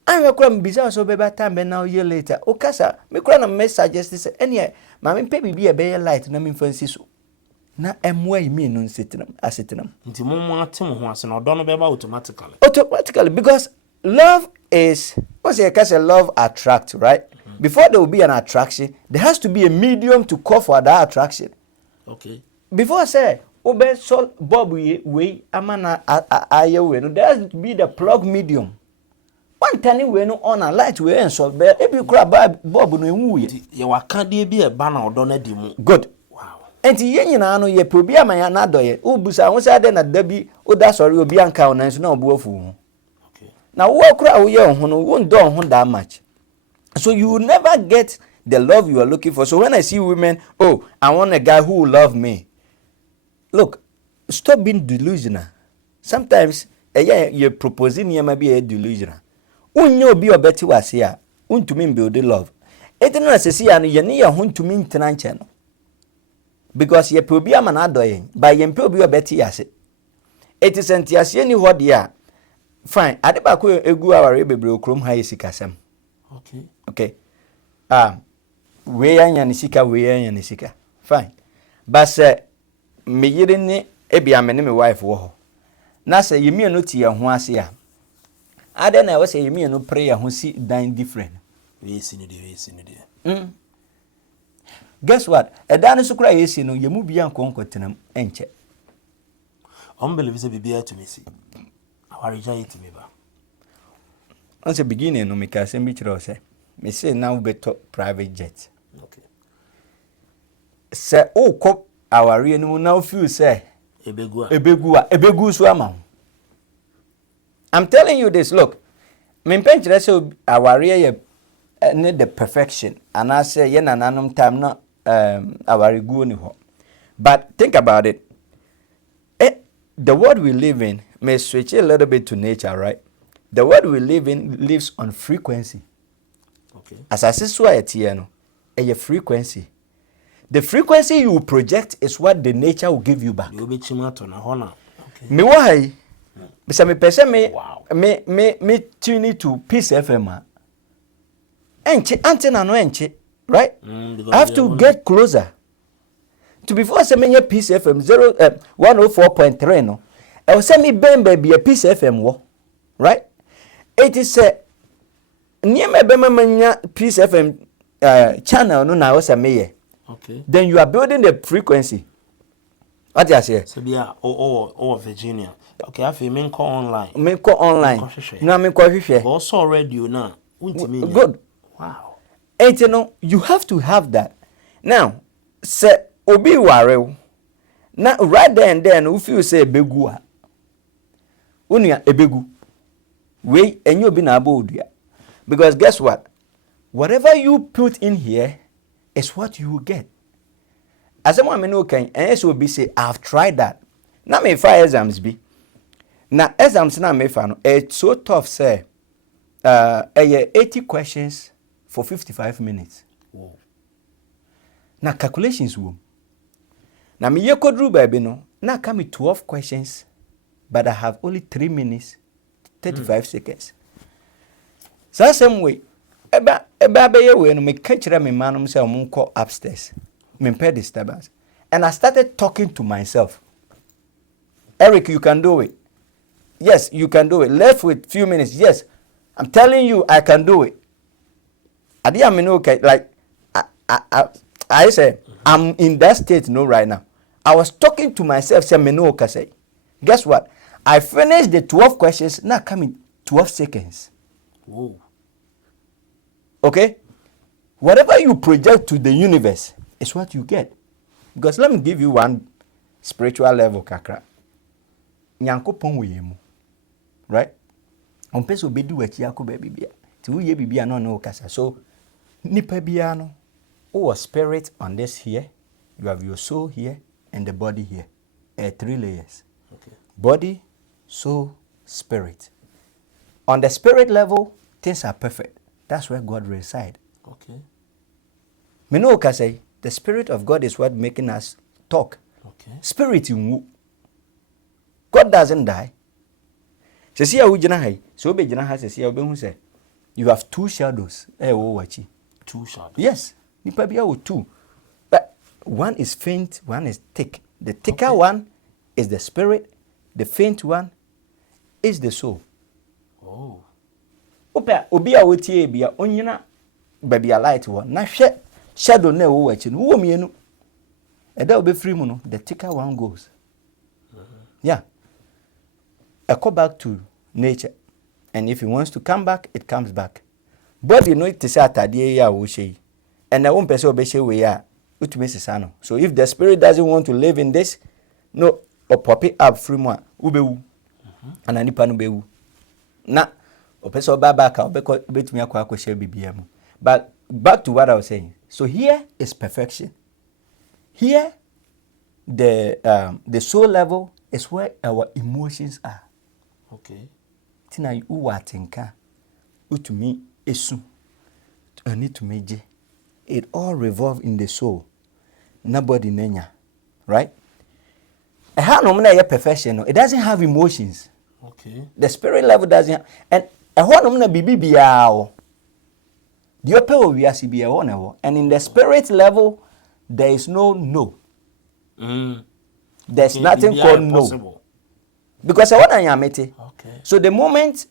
An we kura mbisa so beba time now year later. Okasa me kura na me suggest say any ma me pay bibi e be light na me fancy so. Na emwa imi no asetenam nti mo atem ho ase na odo no beba automatically because love is what you can say love attract, right? Before there will be an attraction there has to be a medium to call for that attraction. Okay. Before say obe sol bob we amana aye we no there has to be the plug medium. One tiny we no on a light we and so be if you grab bob no enwu ye waka de bi e ba na odo na di mu. Good. Enti ye nyina no ye probi amanya na doye ubusa ho se ade na dabi oda sori obi anka onan so na obo afu ho. Okay. Na wo kura wo ye ho no wo ndo ho that much. So you will never get the love you are looking for. So when I see women, oh, I want a guy who will love me. Look, stop being delusional. Sometimes you're proposing you might be a delusional. Unyo obi obeti wase a untumi build love. Eti no se sia no ye ne ye ho ntumi ntena nche no. Because ye probi ama na adoye by ye mpe obi obeti yase. It is entiase ni ho de a fine ade ba ko egu aware bebre okrom ha yesikasem. Okay. Okay. We anya ni sika we anya ni sika. Fine. But say me yire ni ebia me ne me wife wo ho. Na say ye me no tie ho ase a. Ade na we say ye me no prayer ho si dan different. We see no dey. Guess what? Edane so kura yesi no yemu bia nkonkotenam enche. Unbelieve say bibia to me see. Awarija it me ba. On the beginning no me ka say me kire o say. Me say now better private jet. Okay. Say o kop aware no now feel say ebegu so ama. I'm telling you this, look. Me penchire say aware ye need the perfection and I say ye nananom time na aware gu ni ho. But think about it. The world we live in may switch a little bit to nature, right? The world we live in lives on frequency. Okay. As I say so a frequency. The frequency you project is what the nature will give you back. You be chimato na hona. Okay. Me why? Bisa me pese me tune it to Peace FM. Enche antenna no enche, right? I have to get closer. To before say me Peace FM 104.3 no. I will say me ben baby a Peace FM wo. right? It is a near manya Peace FM channel no na was a mayor. Okay. Then you are building the frequency. What you say? So yeah, Virginia. Okay, I feel me call online. Me call online. No, me call hwehwe. Also radio now. Good. Wow. And you know, you have to have that. Now, say obi ware. Now right there and then if you say ebegu a. Unia ebegu. We and you be na abodia. Because guess what? Whatever you put in here is what you will get. As someone know can and so be say I've tried that. Now me 5 exams be. Now exams na me fa no it's so tough say 80 questions for 55 minutes. Whoa. Now calculations wo. Now me yekodru baby no na come 12 questions but I have only 3 minutes 35 seconds. So same way eba be ye we no me ka kire me manum say omun call upstairs. Me pay disturbance. And I started talking to myself. Eric, you can do it. Yes, you can do it. Left with few minutes. Yes, I'm telling you, I can do it. I didn't okay. Like I said, I'm in that state no right now. I was talking to myself. Say, guess what? I finished the 12 questions. Now coming 12 seconds. Whoa. Okay, whatever you project to the universe is what you get. Because let me give you one spiritual level, kakra. Nyankopon weyemu. Right? On peso bedu wachi akoba bibia. Ti wo ye bibia no no kasa. So nipa bia no o spirit on this here, you have your soul here and the body here. 3 layers. Okay. Body, soul, spirit. On the spirit level, things are perfect. That's where God resides. Okay. Me no say the spirit of God is what making us talk. Okay. Spirit in God doesn't die. So you have 2 shadows. 2 shadows. Yes. Nipa bia o 2. But one is faint, one is thick. The thicker one is the spirit, the faint one is the soul. Oh. Obi a wotie bia onyina baby a light one. Na hwe shadow na wo wachi no wo mienu. Eda obe free mu no, the thicker one goes. Yeah. I go back to nature. And if he wants to come back, it comes back. Body no it say atade ya wo shey. And I won't person obe shey we ya utumi sisa no. So if the spirit doesn't want to live in this, no, or pop it up free mu ubewu. And anipa no bewu. Na opeso baba ka obetumi akwa akwhye bibia mu. But back to what I was saying. So here is perfection. Here the soul level is where our emotions are. Okay. Tina uwatinka utumi esu ani to meje. It all revolve in the soul. Nobody nenya. Right? A hand no perfection. No. It doesn't have emotions. Okay. The spirit level doesn't have, and a one bibi biao. The upper we are CBA, and in the spirit level, there is no. There's nothing called no. Because I want to yamete. Okay. So the moment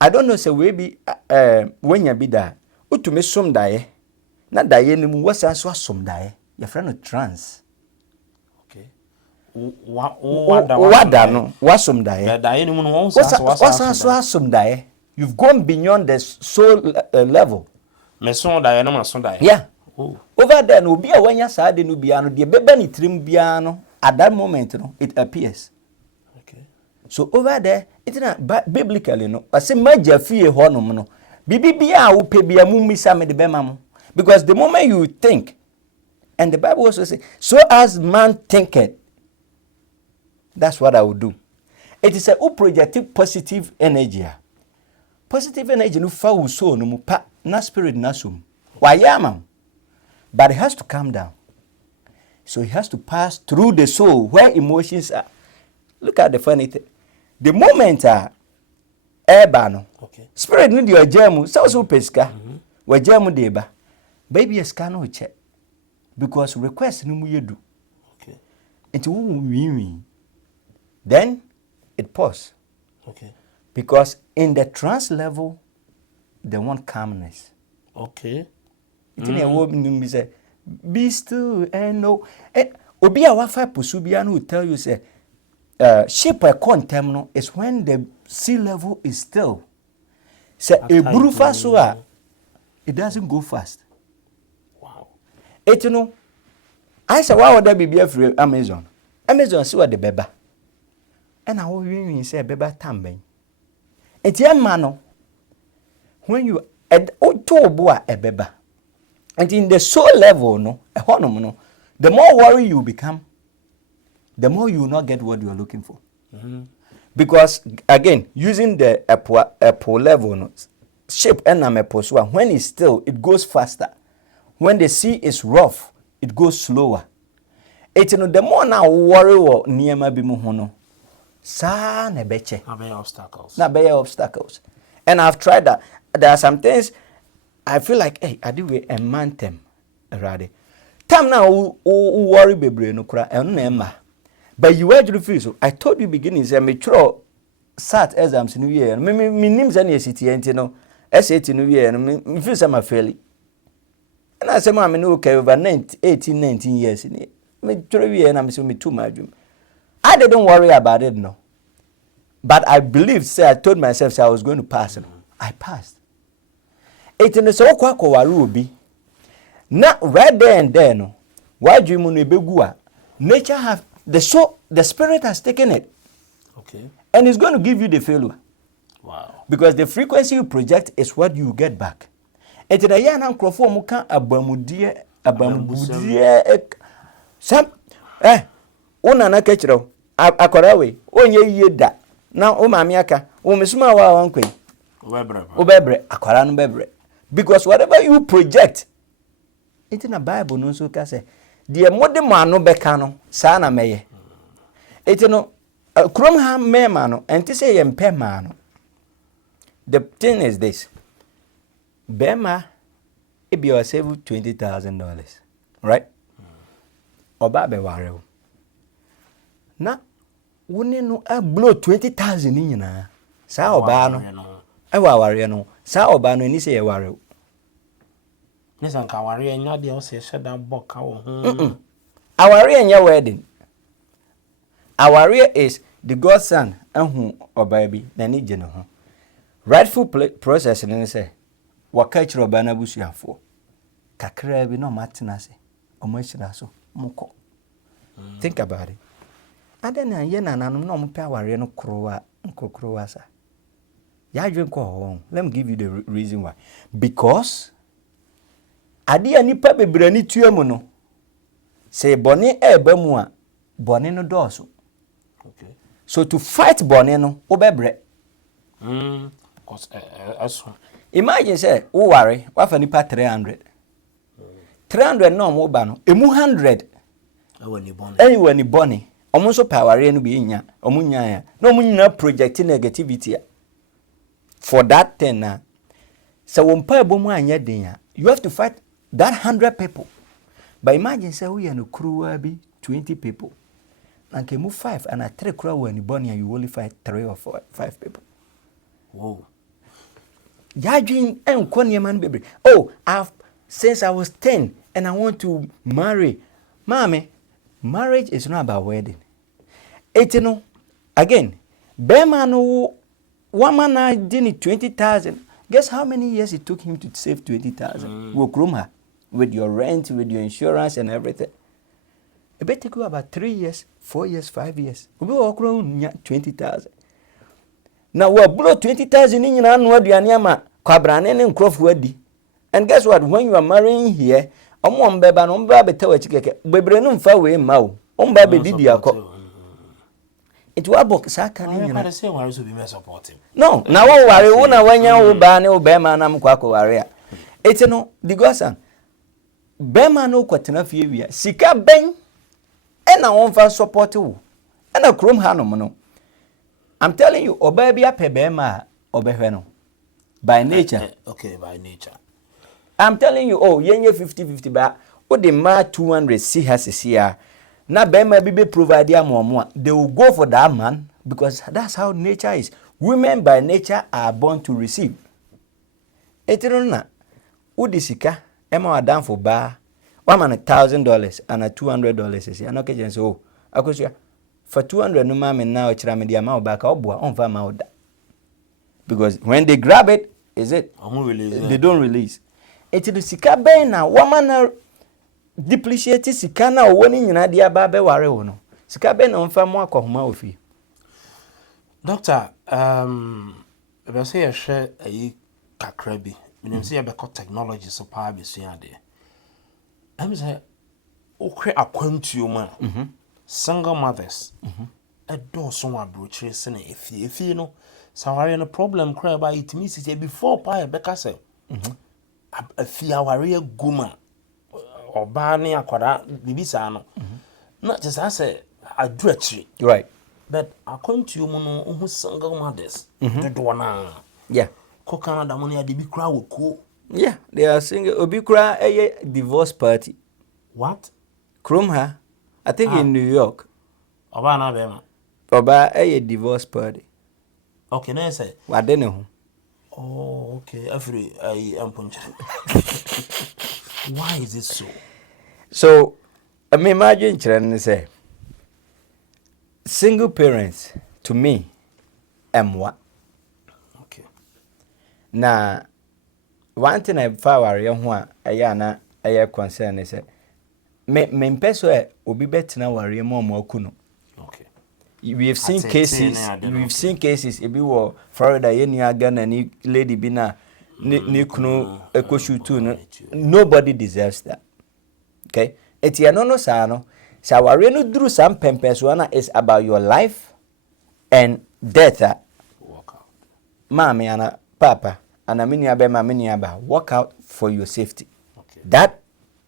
I don't know, say we be when you be there, utume sum dae, na dae ni mu wasa so sum dae. Your friend of trans. Okay. Wada no wasum dae. Dae ni mu no wasa sum dae. You've gone beyond the soul level. Meson dae no mason dae. Yeah. Oh. Over there no be a wanya sa de no bia no de beba ni trim bia no at that moment no it appears. Okay. So over there it's not biblically no I say magia fie honom no bibi bia wo pe bia mu misa me de bema mo because the moment you think and the Bible also say so as man thinketh that's what I will do. It is a projective positive energy. Positive energy no fa wo so no mu pa na spirit na sum. Wa yama. But it has to calm down. So it has to pass through the soul where emotions are. Look at the funny thing. The moment no. Okay. Spirit need your germ, so pesca. Where germ deba. Baby is can no check. Because request no you do. Okay. It won't. Then it pause. Okay. Because in the trance level, they want calmness. Okay. It's in a woman who say, be still and no. Obi a wafa pusubian will tell you say, ship a contemno is when the sea level is still. Say a brufa soa, it doesn't go fast. Wow. It you know, I say why would that be free Amazon? Amazon see what the beba. And I will really say beba tambeng. It's young man. When you at Otoboa a beba. And in the soul level, no, a honor, no, the more worry you become, the more you will not get what you are looking for. Mm-hmm. Because again, using the Apple level, no, shape and when it's still, it goes faster. When the sea is rough, it goes slower. It's you know, the more now worry or niyama bimu hono, sa na beche. Na be obstacles. And I've tried that. There are some things I feel like, hey, I do a man them already. Time now worry bebre no kra enema. But you were to feel so. I told you beginning say me tro sat exams new year. Me names any city and no SAT new year. Me feel some fairly. And I say ma me no okay over 18 19 years in it. Me tro year and I'm so me too much. I didn't worry about it no. But I believed, say I told myself say I was going to pass. No. I passed. It in the so kwa warubi. Not right there and there no. Why do you begua? Nature have the spirit has taken it. Okay. And it's going to give you the failure. Wow. Because the frequency you project is what you get back. It in a yana crofo muka abamudie some una na kechiro akorawe onye yeda na o mamiaka o mesuma wa wankwe obebre akwara no bebre. Because whatever you project, it's in a Bible no so ka say the modern man no beka no sa na meye. It's no krom ha me man no enti say ye mpe man no. The thing is this. Bema if you save $20,000, right? Oba be ware. Na woni no blow 20,000 nyina. Sa oba no. Ewa ware no. Sa oba no ni say ye ware. Nisan ka ware anya de o say sheda boka wo ho. Aware anya wedding. Aware is the godson ehu oba bi na ni je no ho. Rightful process ni say waka chiro oba na busuafo. Kakra bi no matena say omo chira so moko. Think about it. Adena ye nananum no mo pe aware no krowa sa. Ya drink ko. Let me give you the reason why. Because ade anipa bebrani tuamu no. Say boni eba mu a boni no doso. Okay. So to fight boni no obebre. Cause imagine say wo ware wa fa nipa 300. 300 no mo ba no emu 100 ewe ni boni. Omo so power no be nya omo nya ya no omo nyina project negativity for that thing na so won pa ebomu anya den ya you have to fight that 100 people. But imagine say we no kruwa bi 20 people and can move 5 and a 3 kruwa when boni you only fight 3 or 4 5 people. Whoa. Ya dream enko man baby. Oh, since I was 10 and I want to marry. Mommy, marriage is not about wedding. It's you know, again, Bema no woman I did 20,000. Guess how many years it took him to save 20,000? Wokruma, with your rent, with your insurance and everything. It better take you about 3 years, 4 years, 5 years. We will 20,000. Now we blow 20,000 in your annual dianama, Cabrane and Croft Weddy. And guess what? When you are marrying here, beba no mba betewe chikeke bebrenum fa we mawo omba be didi akọ it wa bok saka ni nyina I say ware so be me support him no na wo ware wo na wanya wo ba ne wo be ma na mkwa ko ware a it no the gosan be ma no kwatena fie wia sika ben e na won fa support wo e na krom ha no no I'm telling you oba bia pe be ma obehwe no by nature okay by nature I'm telling you, oh, yenye 50-50 ba. O the ma 200 see has here. Na bema be provide ya more. They will go for that man because that's how nature is. women by nature are born to receive. Etino na udi sika ema wadamfo ba waman $1,000 and $200 is ya no kejen say oh akosua for 200 no ma me na ochira me dia ma obaka obua onfa ma oda. Because when they grab it, is it? They don't release. Etino sika ben na waman depreciate sika na woni nyina dia ba be ware wo no. Sika ben na onfa mo akohoma ofi. Doctor, I say a share a kakrabi. I say about technology so power be so ade. I'm say okay akwantu man. Single mothers. A do so abroach sene if you know so are no problem cry about it me say before pa beka say. A fear warrior guma or bani akwada bibisa no. Not just I say I do it. Right. But according to you, who single mothers, the dwana, Yeah. Kokana da money, the big crowd will cool. Yeah, they are single. Obikura a divorce party. What? Krumha, I think in New York. Obana Bema. Oba a divorce party. Okay, now I say. I don't know. Oh, okay. Every I am punching. Why is it so? So, I mean, imagine children say, single parents to me, what? Okay. Now, one thing I found young one, I concern is me peso obi betina wari mo kuno. Okay. We have seen cases. We've seen cases. Ebi wo Florida, yeni Ghana ni lady bina ni kuno ekoshu tu no. Nobody deserves that. Okay. Eti anono sa no. Sa wari no duru some pempes one is about your life and death. Walk out. Mami ana papa ana mini abe ma mini aba. Work out for your safety. Okay. That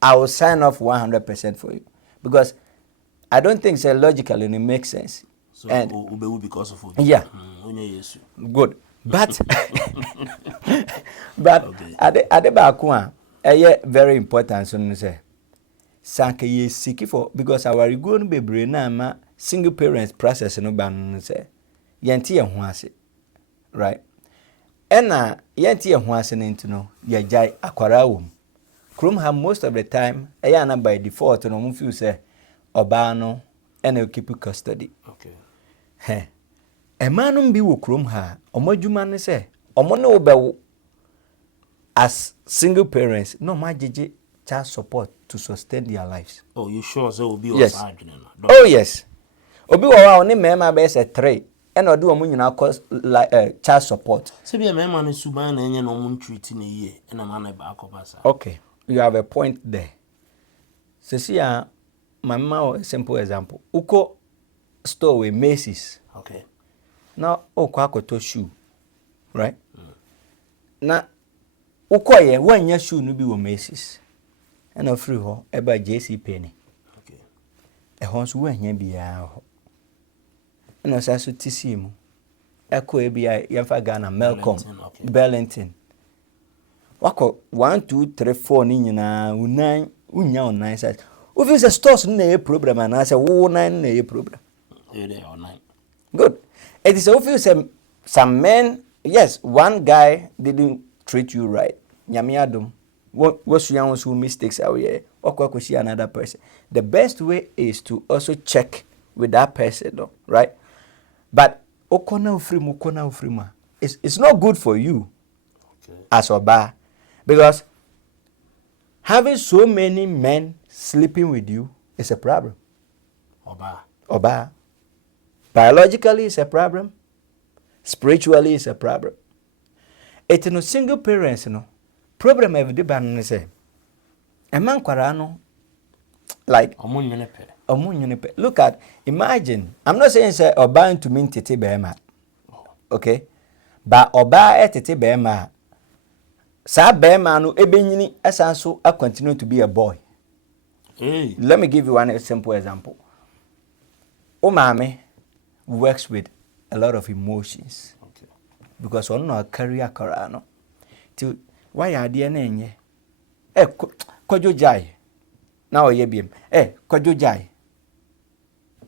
I will sign off 100% for you because I don't think so logically it makes sense. So and because of yeah, good. But okay. ade ba ko a very important so no say sanke ye seek for because our go no bebre na ma single parents process no ba no say yente ye ho ase, right? Ena yente ye ho ase no ye jai akwara wo Krum have most of the time, na by default, no one feel say, Obano, and they'll keep custody. Okay. Hey, a man be wo Krum ha, or more human say, or more no be as single parents, no my JJ child support to sustain their lives. Oh, you sure so will be yes. Oh, yes. Obi wa only member base a 3. And or do a moon cost like child support. So be a man is suban and no moon treat in a year, and a man back of us. Okay. You have a point there. So see, my mama, a simple example. Uko store with Macy's. Okay. Now, kwako to shoe, right? Now, uko ye 1 year shoe no be with Macy's. And a free ho, eba JC Penny. Okay. A horse 1 year be a ho. And as I so tisimu. Eko ebi yamfa Ghana Melcom, Burlington. Wako 1 2 3 4 ni nyina unan unya online site. Ofi say stores na e problem and I say wo nan na e problem. They online. Good. It is ofi say some men, yes, one guy didn't treat you right. Nyame adom. What you want mistakes out here. Okwa see another person. The best way is to also check with that person, though, right? But okona ufrima. It's not good for you. Okay. As oba. Because having so many men sleeping with you is a problem. Oba. Biologically it's a problem. Spiritually it's a problem. It's no single parents, no. Problem every day ban say. A man kwarano like look at, imagine, I'm not saying say oba to mean tete bema. Okay? But oba tete bema. Sa bema no ebenyini asanso a continue to be a boy. Hey. Let me give you one simple example. Omame works with a lot of emotions. Okay. Because on no career karano. Till why are there nenye? Kojo jai. Now ye biem. Kojo jai.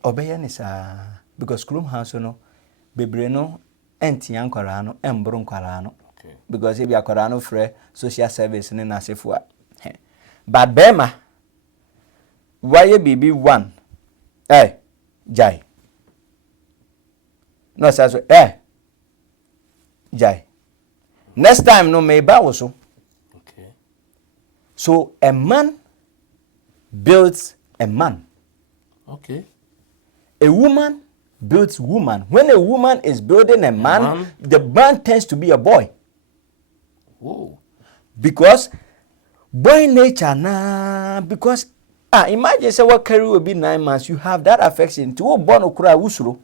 Obeye ni sa because Krum House no bebre no enti ankwara no embro nkwara no Okay. because if you akwara no frɛ social service ne na sefo a but bema why bibi one jai no says jai next time no may ba so Okay. so a man builds a man. Okay. A woman builds woman. When a woman is building a man, the man tends to be a boy. Whoa. Because boy nature na because imagine say what carry will be 9 months, you have that affection to born okura usuro.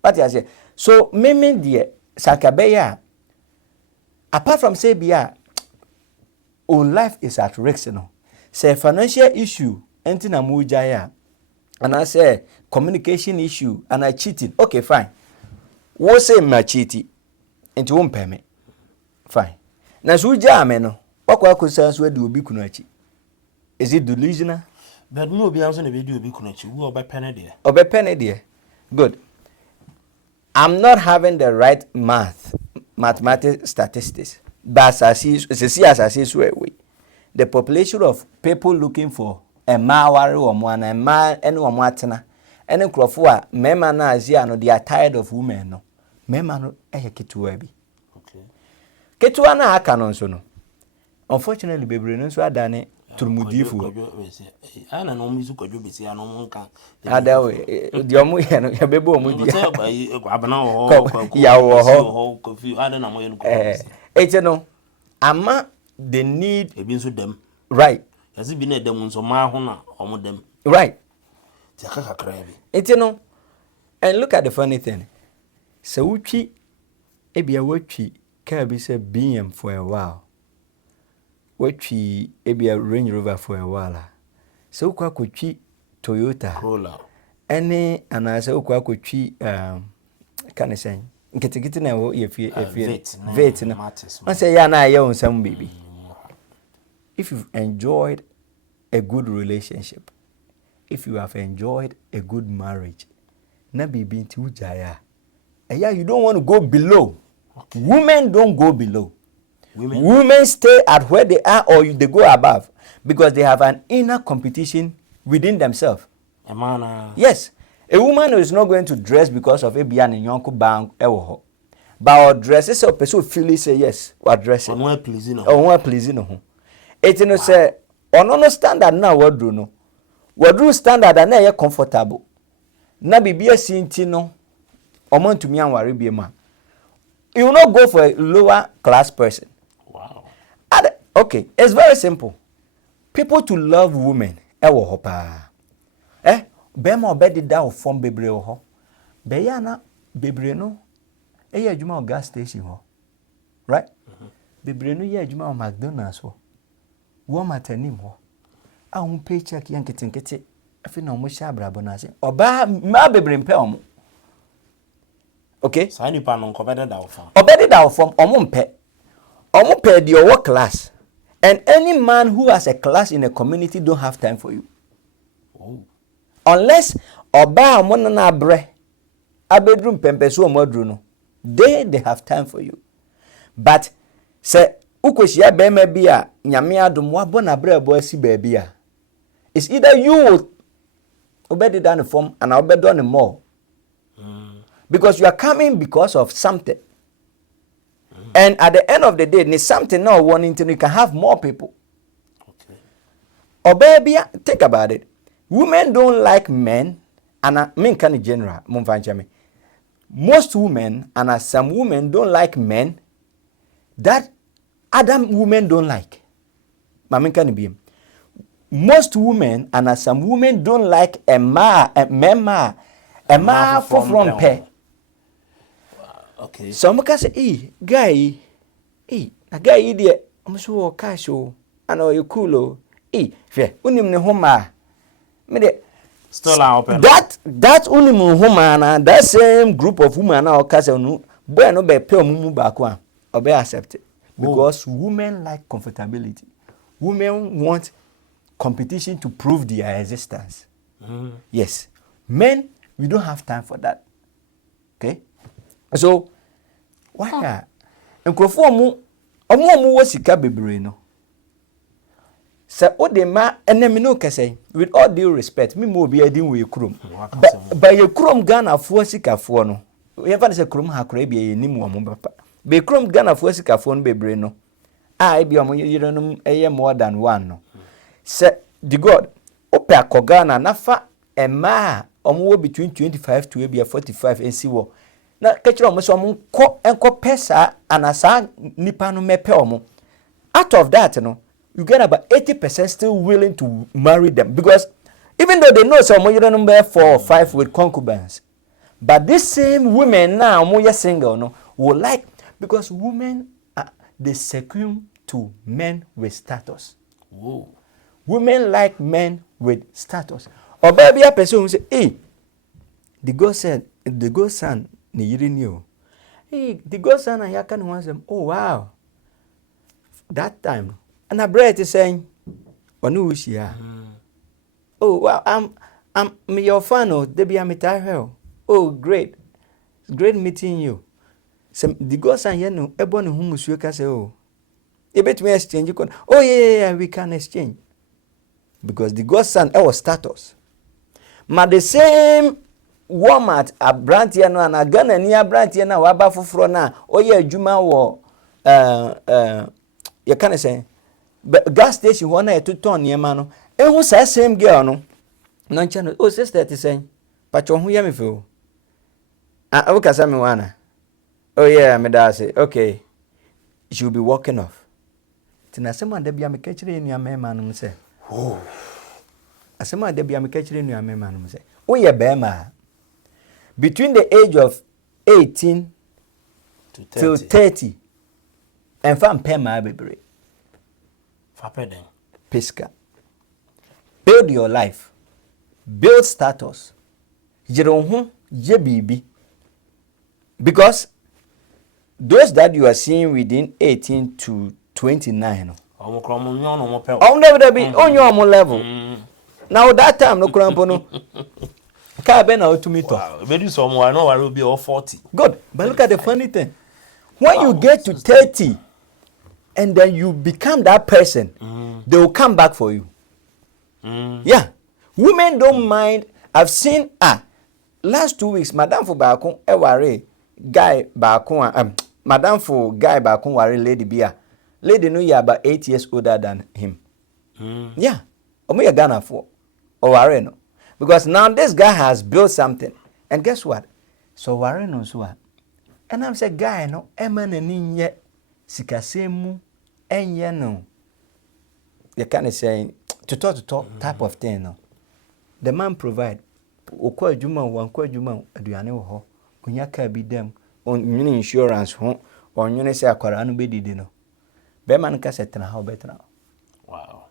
What I say? So meme dear sakabeya apart from say bia life is at risk, you know. Say financial issue enti na muja ya and I say communication issue and I cheating. Okay, fine. Wo say me cheating enti won pay me. Fine. Na so ja me no. Wakwa kusa so de obi kunu achi. Is it delusional? But no be answer na be do obi kunu achi. Wo oba pene there. Oba pene there. Good. I'm not having the right mathematics statistics. But as the population of people looking for a mawari or one a man and one matana and a crofua mema na azia no they are tired of women no mema no kitu ebi Okay. kitu na aka no so no unfortunately bebre no so adane turmudifu ana no mizu kwadwo besi ano monka adawe diomu ye no yebebo omu di abana ho ya ho kofi ana na moye no ete no ama the need ebi nso dem right yasi bi na dem nso ma ho na omo dem right ti akaka kra bi ete no and look at the funny thing so wutwi ebia watwi car bi say BM for a while watwi ebia Range Rover for a while so kwa kotwi Toyota Corolla any anase kwa kotwi can I say nketekete na wo yefie vet no I say ya na ye onsam baby. If you've enjoyed a good relationship, if you have enjoyed a good marriage, na bibi nti ujaya. You don't want to go below. Okay. Women don't go below. Women stay at where they are or they go above because they have an inner competition within themselves. Yes. A woman is not going to dress because of a bian in yonko bang ewo. But our dresses a person feel say yes, what dress. On one pleasing. On one pleasing. It no say on standard na wardrobe no. Wardrobe standard na ye comfortable. Na bibia sinti no. Omo ntumi anware bia ma. You will not go for a lower class person. Wow. Okay, it's very simple. People to love women ewo ho pa. Bema obedi da o form bebre o ho. Be ya na bebre no ye adwuma o gas station ho. Right? Bebre no ye adwuma o McDonald's ho. Wo matanim ho. A un paycheck yan ketenkete. Afi na omo sha brabo na se. Oba ma bebre mpe omo. Okay? Sa ni pa no nkobede da o form. Obedi da o form omo mpe. Omo pe the work class. And any man who has a class in a community don't have time for you. Oh. Unless oba omo na abre abedrum pempeso omo adru no. They have time for you. But say ukoshia bema bia nyame adom wabo na brabo asi bia. It's either you will obedi down the form and I'll obedi on the more. Because you are coming because of something. And at the end of the day, there's something now wanting to you can have more people. Okay. Obebia, think about it. Women don't like men, and I mean kind of general. Most women and some women don't like men that other women don't like. Most women and some women don't like a ma from pe. Okay. So I say, guy, a guy idiot. I'm so cash. I know you cool. Fair. Unim ne homa. Still open. That unim homa that same group of women now case no boy no be pay mumu back one or be accepted because women like comfortability. Women want competition to prove their existence. Yes. Men, we don't have time for that. Okay? So why nkrofo omo wo sika bebre no se o de ma enemi no kese with all due respect me mo obi adin we krom ba ye krom Ghana fo sikafo no ye fa se krom ha kra bia ye nim wo mo papa be krom Ghana fo sikafo no bebre no a bia mo yirenom eye more than one no se the god ope akogana na fa ema omo wo between 25 to bia 45 ensi wo na kechiro mo so mo enko pesa anasa nipa no mepe omo. Out of that you get about 80% still willing to marry them, because even though they know some you don't number 4 or 5 with concubines, but this same women now more single no will like, because women they succumb to men with status. Whoa. Women like men with status. Or baby a person who say, hey, the God son ni yiri ni o. Hey, the God son and yakan wants them. Oh wow. That time, and a bread is saying, "Onu ushia." Oh wow, I'm your fan. Oh, Debbie, I'm a oh great, great meeting you. Some the God son yenu ebon whom musuka say oh, you bet me exchange. Oh yeah, we can exchange, because the God son our status. Ma the same Walmart a brand here no and a Ghana near brand here na waba fufuro na oh yeah juma wo you can say gas station one na to turn yema no ehun say same girl no no nche oh sister ti say pacho hu ya me fe o ka say me wana oh yeah me da say okay she'll be walking off tina sema da bia me ka kire enu amema no say oh asema da bia me ka kire enu amema no say oh yeah bema between the age of 18 to 30. till 30 and fam pay my baby. Fapeden. Pesca. Build your life. Build status. Jeronhu je bibi. Because those that you are seeing within 18 to 29. On never be on your level. Now that time no crampo no. To me talk. Maybe someone I know I will be all 40. Good. But look at the funny thing. When you get to 30 and then you become that person, they will come back for you. Yeah. Women don't mind. I've seen last 2 weeks, Madam for Bakun Eware guy Bakun Madam for guy Bakun Ware lady Bia. Lady no ya about 8 years older than him. Yeah. Omo ya Ghana for Oware no. Because now this guy has built something. And guess what? So Ware no so. And I'm say guy no eman eni ye sikasemu enye no. You can't say to talk type of thing no. The man provide okwa adwuma wankwa adwuma aduane wo ho. Onya ka bi dem on insurance ho onwene say akwara no bedidi no. Be man ka setna ha obetra. Wow.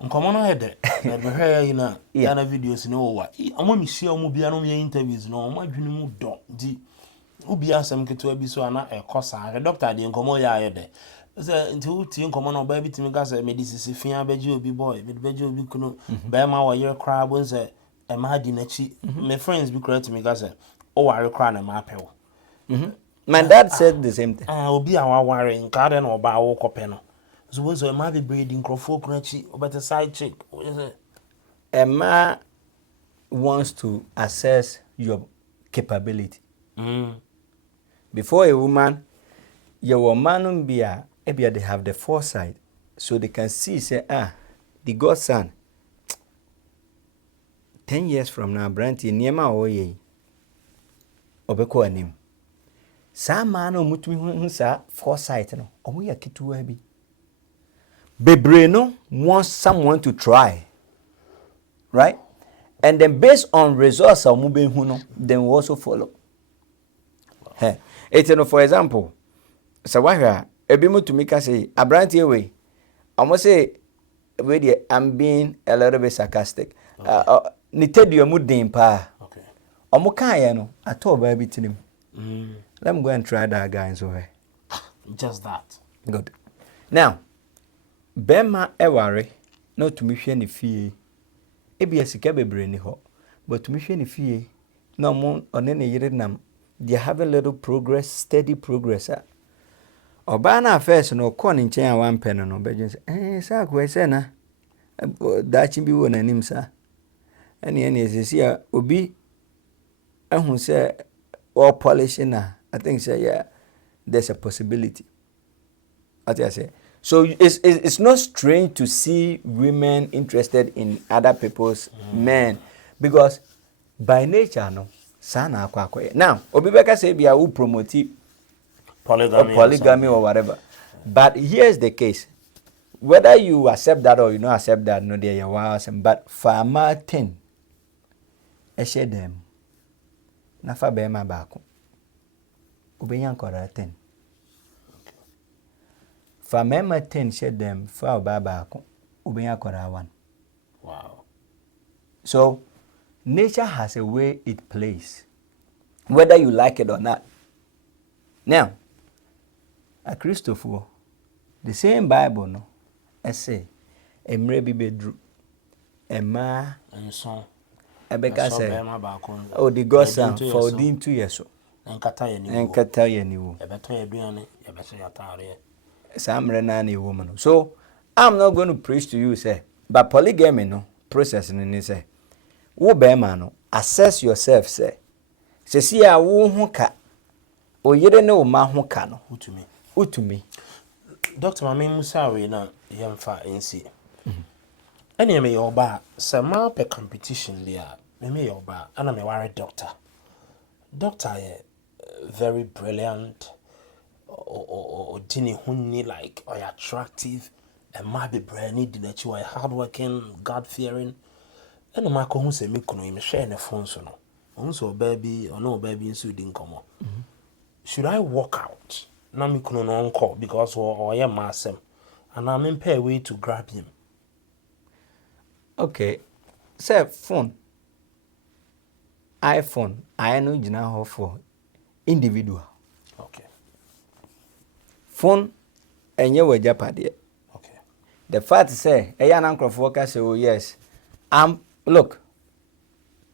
Nkomo no hede na be hwe yi na ya na videos ni wo wa. Omo mi share omo bia no me interviews no omo adwene mu do di ubi asem keto abi so ana ekosa doctor de nkomo ya ayede say nti uti nkomo no ba bitimi ga say medicine fia beje obi boy beje obi kuno ba ma wo yer kra bo say e ma di nachi my friends be correct me ga say o ware kra na ma pewo my dad said the same thing obi a wa ware nka de na oba wo kope no so ma be breeding crofo kunachi obeta side chick a man wants to assess your capability. Before a woman, your man be they have the foresight, so they can see say the godson 10 years from now, Branty niema oye obeko anim. Sa man o mutumi hu sa foresight no. Omo ya kituwa bi. Bebre no wants someone to try. Right? And then based on results omo be hu no, then we also follow. Hey. It's for example, so why ebi mu to make us say abrantie we almost say we I'm being a little bit sarcastic. Ni tedi omu din pa. Okay. Omu kan ye no ato ba bi tinim. Let me go and try that guy so here. Just that. Good. Now, Bema eware no to me hwe ne fie. Ebi asika bebre ni ho. But to me hwe ne fie. No mo one ne yire nam they have a little progress, steady progress. Obana first no corn chain one pen no bedrooms. Sir, Quesena. That be one and him, sir. Any is here, Obi, and who say, or polishing. I think, say, yeah, there's a possibility. What I say. So it's not strange to see women interested in other people's men, because by nature, no, sana akwa. Now, Obi Beka say, be a who promote polygamy or whatever. But here's the case. Whether you accept that or you don't accept that, no, they are wild. But farmer 10, I share them. Nafa be my back. Ubeyan kora 10. Farmer 10 share them for baba. Ubeyan kora 1. Wow. So nature has a way it plays, whether you like it or not. Now, a Christopher, the same Bible, no, I say, a maybe bedroom, a ma, and so, Ebeka say, oh, the God son, 2 years old. And Kataya knew. A better Brianna, a better Atari. Some renani woman. So, I'm not going to preach to you, say, but polygamy, no, processing in say, wo no, assess yourself, say, see, I won't cut. O yere ne o ma ho ka no utumi Dr. Mame Musawe na yemfa NC ene me yoba sama pe competition dia me yoba ana me ware doctor very brilliant or dini hunni like or attractive and might be brainy did you are hardworking, God fearing ene ma ko hu se me kunu me share ne phone so no unso baby or no baby nso di nkomo. Should I walk out? Na me kuno no uncle because or yeah masem. And I'm in pay way to grab him. Okay. Say phone. iPhone. I know you know how for individual. Okay. Phone and you were jeopardy. Okay. The fact say, a young uncle for say, oh yes. Look,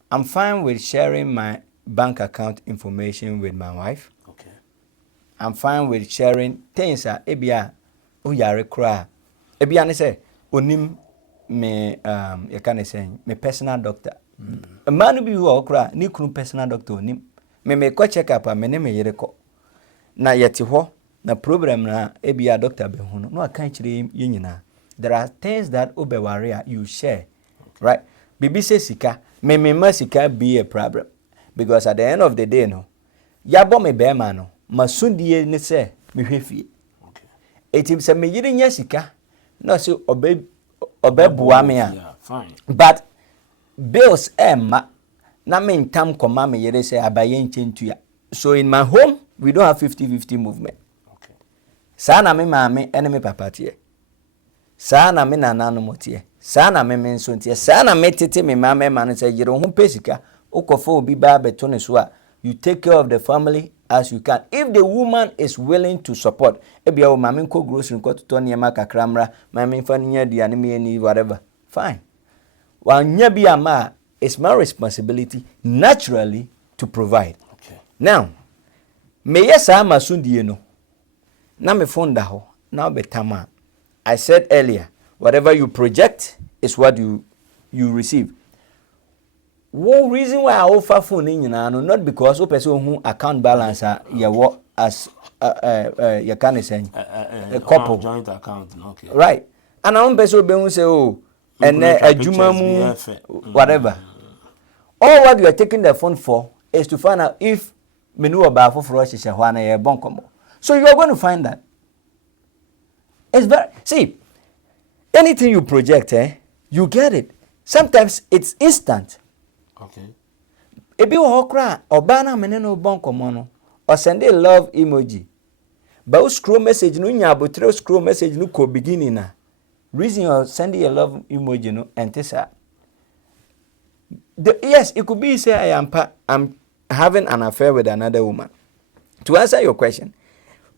I'm fine with sharing my bank account information with my wife. I'm fine with sharing things ebia oyare kra ebia ne say onim me you can say me personal doctor a man bi who okra ni kunu personal doctor onim me ko check up me ne me yere ko na yeti ho na problem na ebia doctor be hu no aka kire yenyina. There are things that obeware you share, right? Bibi say sika me ma sika be a problem because at the end of the day no yabo me be ma no masundie ne se mehwefie. Okay. Etim se me yiri nya sika no se obebua me a. Yeah, fine. But bills emma na me ntam koma me yiri se abaye nchentu ya. So in my home we don't have 50-50 movement. Okay. Sa na me maame ene me papa tie. Sa na me nananu motie. Sa na me nso tie. Sa na me tete me maame ma no se yiri ho pesika ukofo obi ba beto ne so a you take care of the family as you can. If the woman is willing to support, ebia o mama nko grocery nko to niema kakramra, mama nfa nya diane me ni whatever. Fine. Wanya bi ama, it's my responsibility naturally to provide. Okay. Now, me yesa masundie no. Na me fonda ho, na betama. I said earlier, whatever you project is what you receive. One reason why I offer phone in not because o person who account balance you as you can say a couple joint account, okay. Right. And I person be who say oh and a jumamu whatever. All what you are taking the phone for is to find out if menu about for us is a one a bonkomo. So you are going to find that. It's very see anything you project, you get it. Sometimes it's instant. Okay. Ebi wo hokra obana mene no bonkomo no or send a love emoji. Ba o scroll message no nya abotre scroll message no ko beginning na. Reason you send a love emoji no entesa. Yes, it could be say I'm having an affair with another woman. To answer your question,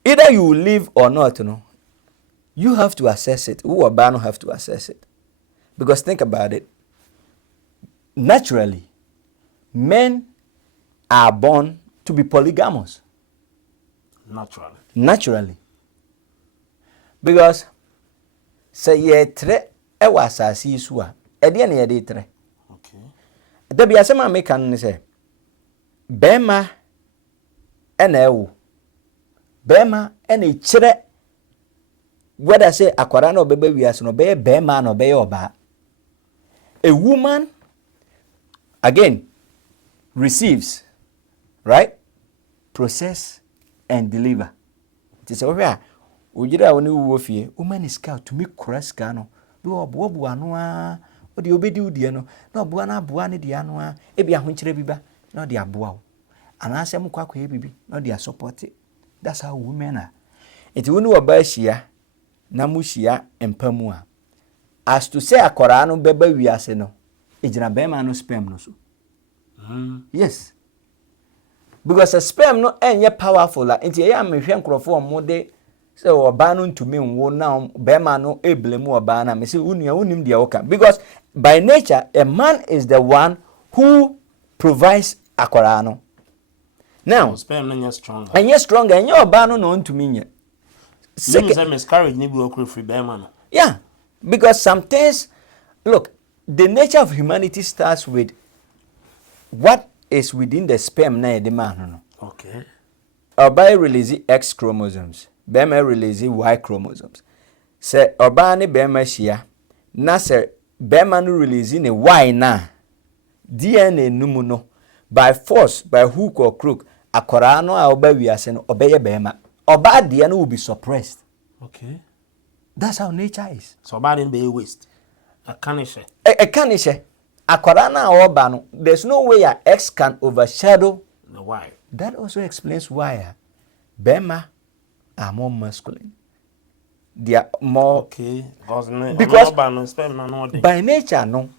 either you live or not, no, you have to assess it. Who obano have to assess it. Because think about it. Naturally, men are born to be polygamous. Naturally. Because say ye tre e was asasi so a e de na ye de tre. Okay. Da bia se ma make kan say bema e na ewo. Bema e na kire whether say akwara na obeba wiase no be bema na obe oba. A woman again receives, right? Process and deliver. It is over. Ujira woni wo fie, woman is scout to make cross no. Bi obo ano a, o de obedi udie no. Na obo na aboa ne de ano a, e bia ho kire biba, na de aboa wo. Ana asem kwakwa e bibi, na de support it. That's how women are. It woni oba hia, na mu hia empamu a. As to say akora no beba wiase no, ejina bema no sperm no so. Yes. Because a sperm no enye powerful la nti ye am hwe nkrofo omo de say oba no ntumi nwo na bema no eblemu oba na me say unim de woka because by nature a man is the one who provides akora no. Now sperm no nya stronger. Enye stronger enye oba no ntumi nye. Say miscarriage ni bi okro free bema no. Yeah. Because some things, look, the nature of humanity starts with what is within the sperm na the man. Okay. Oba release X chromosomes, bema release Y chromosomes. Say oba ne bema shia, na say bema no release ne Y na DNA numu no by force, by hook or crook, akora no a oba wiase no obeye bema. Oba de no will be suppressed. Okay. That's how nature is. So bad in be waste. A canishe. A canishe. Akora na oba no. There's no way a X can overshadow the Y. That also explains why Bema are more masculine. They are more okay. Because by nature no.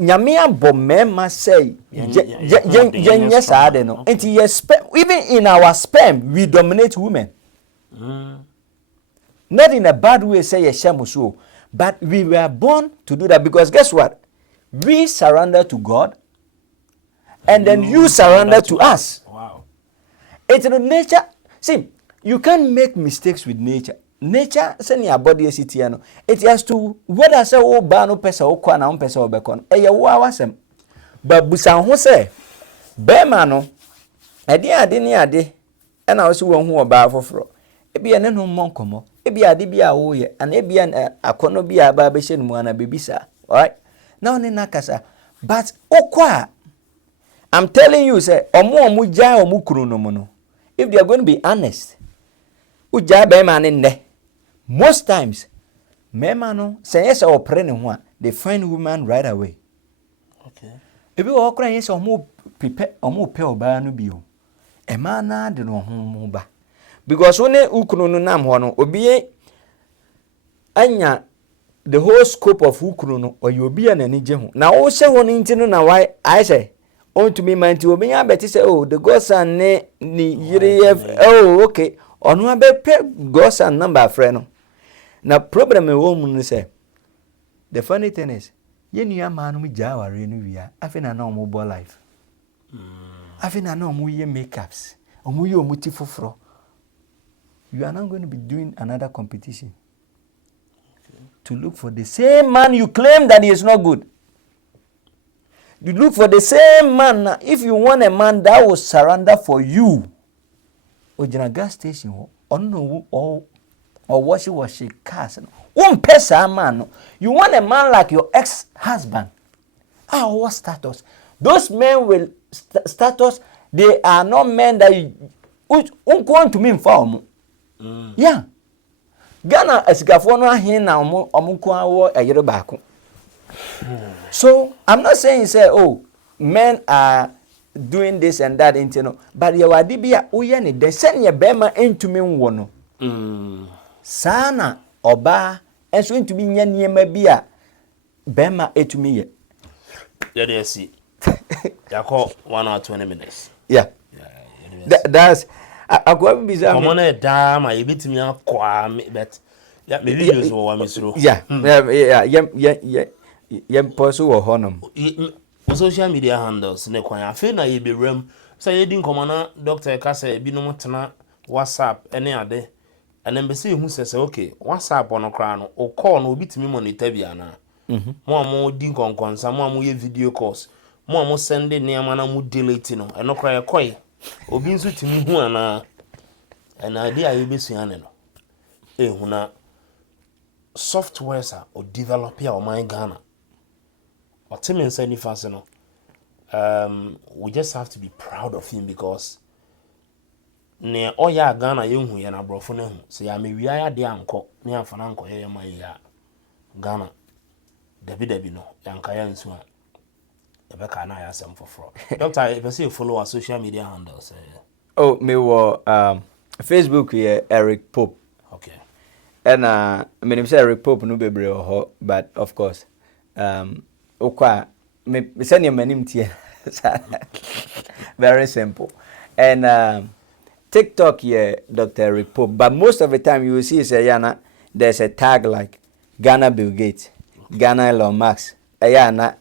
Nyame abo mema say yes ade no. And even in our sperm we dominate women. Not in a bad way, say a shamusu, but we were born to do that because guess what? We surrender to God, and then you surrender to us. Wow! It's the nature. See, you can't make mistakes with nature. Nature, send your body a citiano. It has to whether say oh bano pesa o kwa na pesa o bekon. Eye wo awasem. But busan ho say, be ma no. Ade ni ade. E na wo se wo hu oba foforo. Ebi ene no monkomo. Ebi ade bi a wo ye and ebi akono bi a ba be hye mu ana bebisa. Alright? Now ni nakasa. But okwa I'm telling you say omo ja omo kunu no mo no. If they are going to be honest, uja be ma ne most times mema no say yes or pray ne ho a they find woman right away. Okay. Ebi wo kra yes omo prepare omo pe oba no bi o. E ma na de no ho ba. Because when ukunu no nam ho no obi anya the whole scope of ukunu no oyobi anani je ho na wo hye ho no ntino na why I say on to me man ti obi nya beti say oh the godson ne ni yire oh okay onu abe pe godson number friend no na problem e wo mu no say the funny thing is ye nua ma no mja ware no wia afi na omo bo life afi na omo ye makeups omo ye omuti foforo. You are not going to be doing another competition to look for the same man you claim that he is not good. You look for the same man. If you want a man that will surrender for you, or in a gas station, or wash cars, one person man. You want a man like your ex-husband. What status? Those men will status. They are not men that you want to mean for. Yeah. Ghana esikafo no ahen na omunko awo ayere baako. So, I'm not saying say oh, men are doing this and that intino, but ye wadi bia uye ni de sen ye bema entumi nwo no. Sana oba enso entumi nya niema bia bema etumi ye. Yeah, they see. Ya call 1 hour 20 minutes. Yeah. That's akwa biza me. Common da ma yebitimi akwa but yeah me videos wo wa misro. Yeah. Yeah, post wo honum. Social media handles ne kwan afi na ye be rem Say, you didn't come on, Doctor Cassa, be no more WhatsApp, any other. And then be see who says, okay, WhatsApp on a crown or call no bit me money Tabiana. More dink on concern, more video calls, more sending near man, I'm deleting, and no cry a coy. Or being to me who an idea you be seeing. Huna softwares or develop your mind Ghana. Or Tim and Sandy Fasano. We just have to be proud of him because near all ya Ghana young who yana bro for him. So I may we are the uncle near Fananco here my ya Ghana. Debbie no, Yankaya and Swan. The back and I ask them for fraud. Doctor, if I see you follow our social media handles. Oh, me were Facebook here, Eric Pope. Okay. And I mean, say Eric Pope no be brave, but of course, okwa me send your name here. Very simple. And TikTok here, Dr. Eric Pope. But most of the time you will see say Yana, there's a tag like Ghana Bill Gates, Ghana Elon Musk. Ayana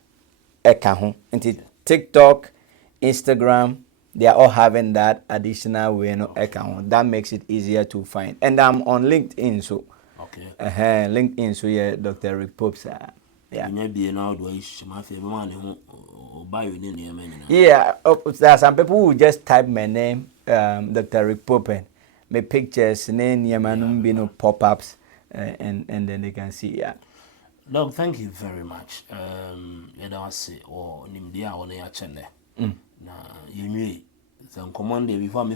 eka ho. TikTok, Instagram, they are all having that additional way no account. That makes it easier to find. And I'm on LinkedIn, so Okay. LinkedIn, so yeah, Dr. Rick Pope, yeah. Yeah, there are some people who just type my name, Dr. Rick Pope, and my pictures, name, no pop-ups, and then they can see, yeah. Doc, thank you very much. You don't say, or Nimdia on your channel. Now, you knew the command before me.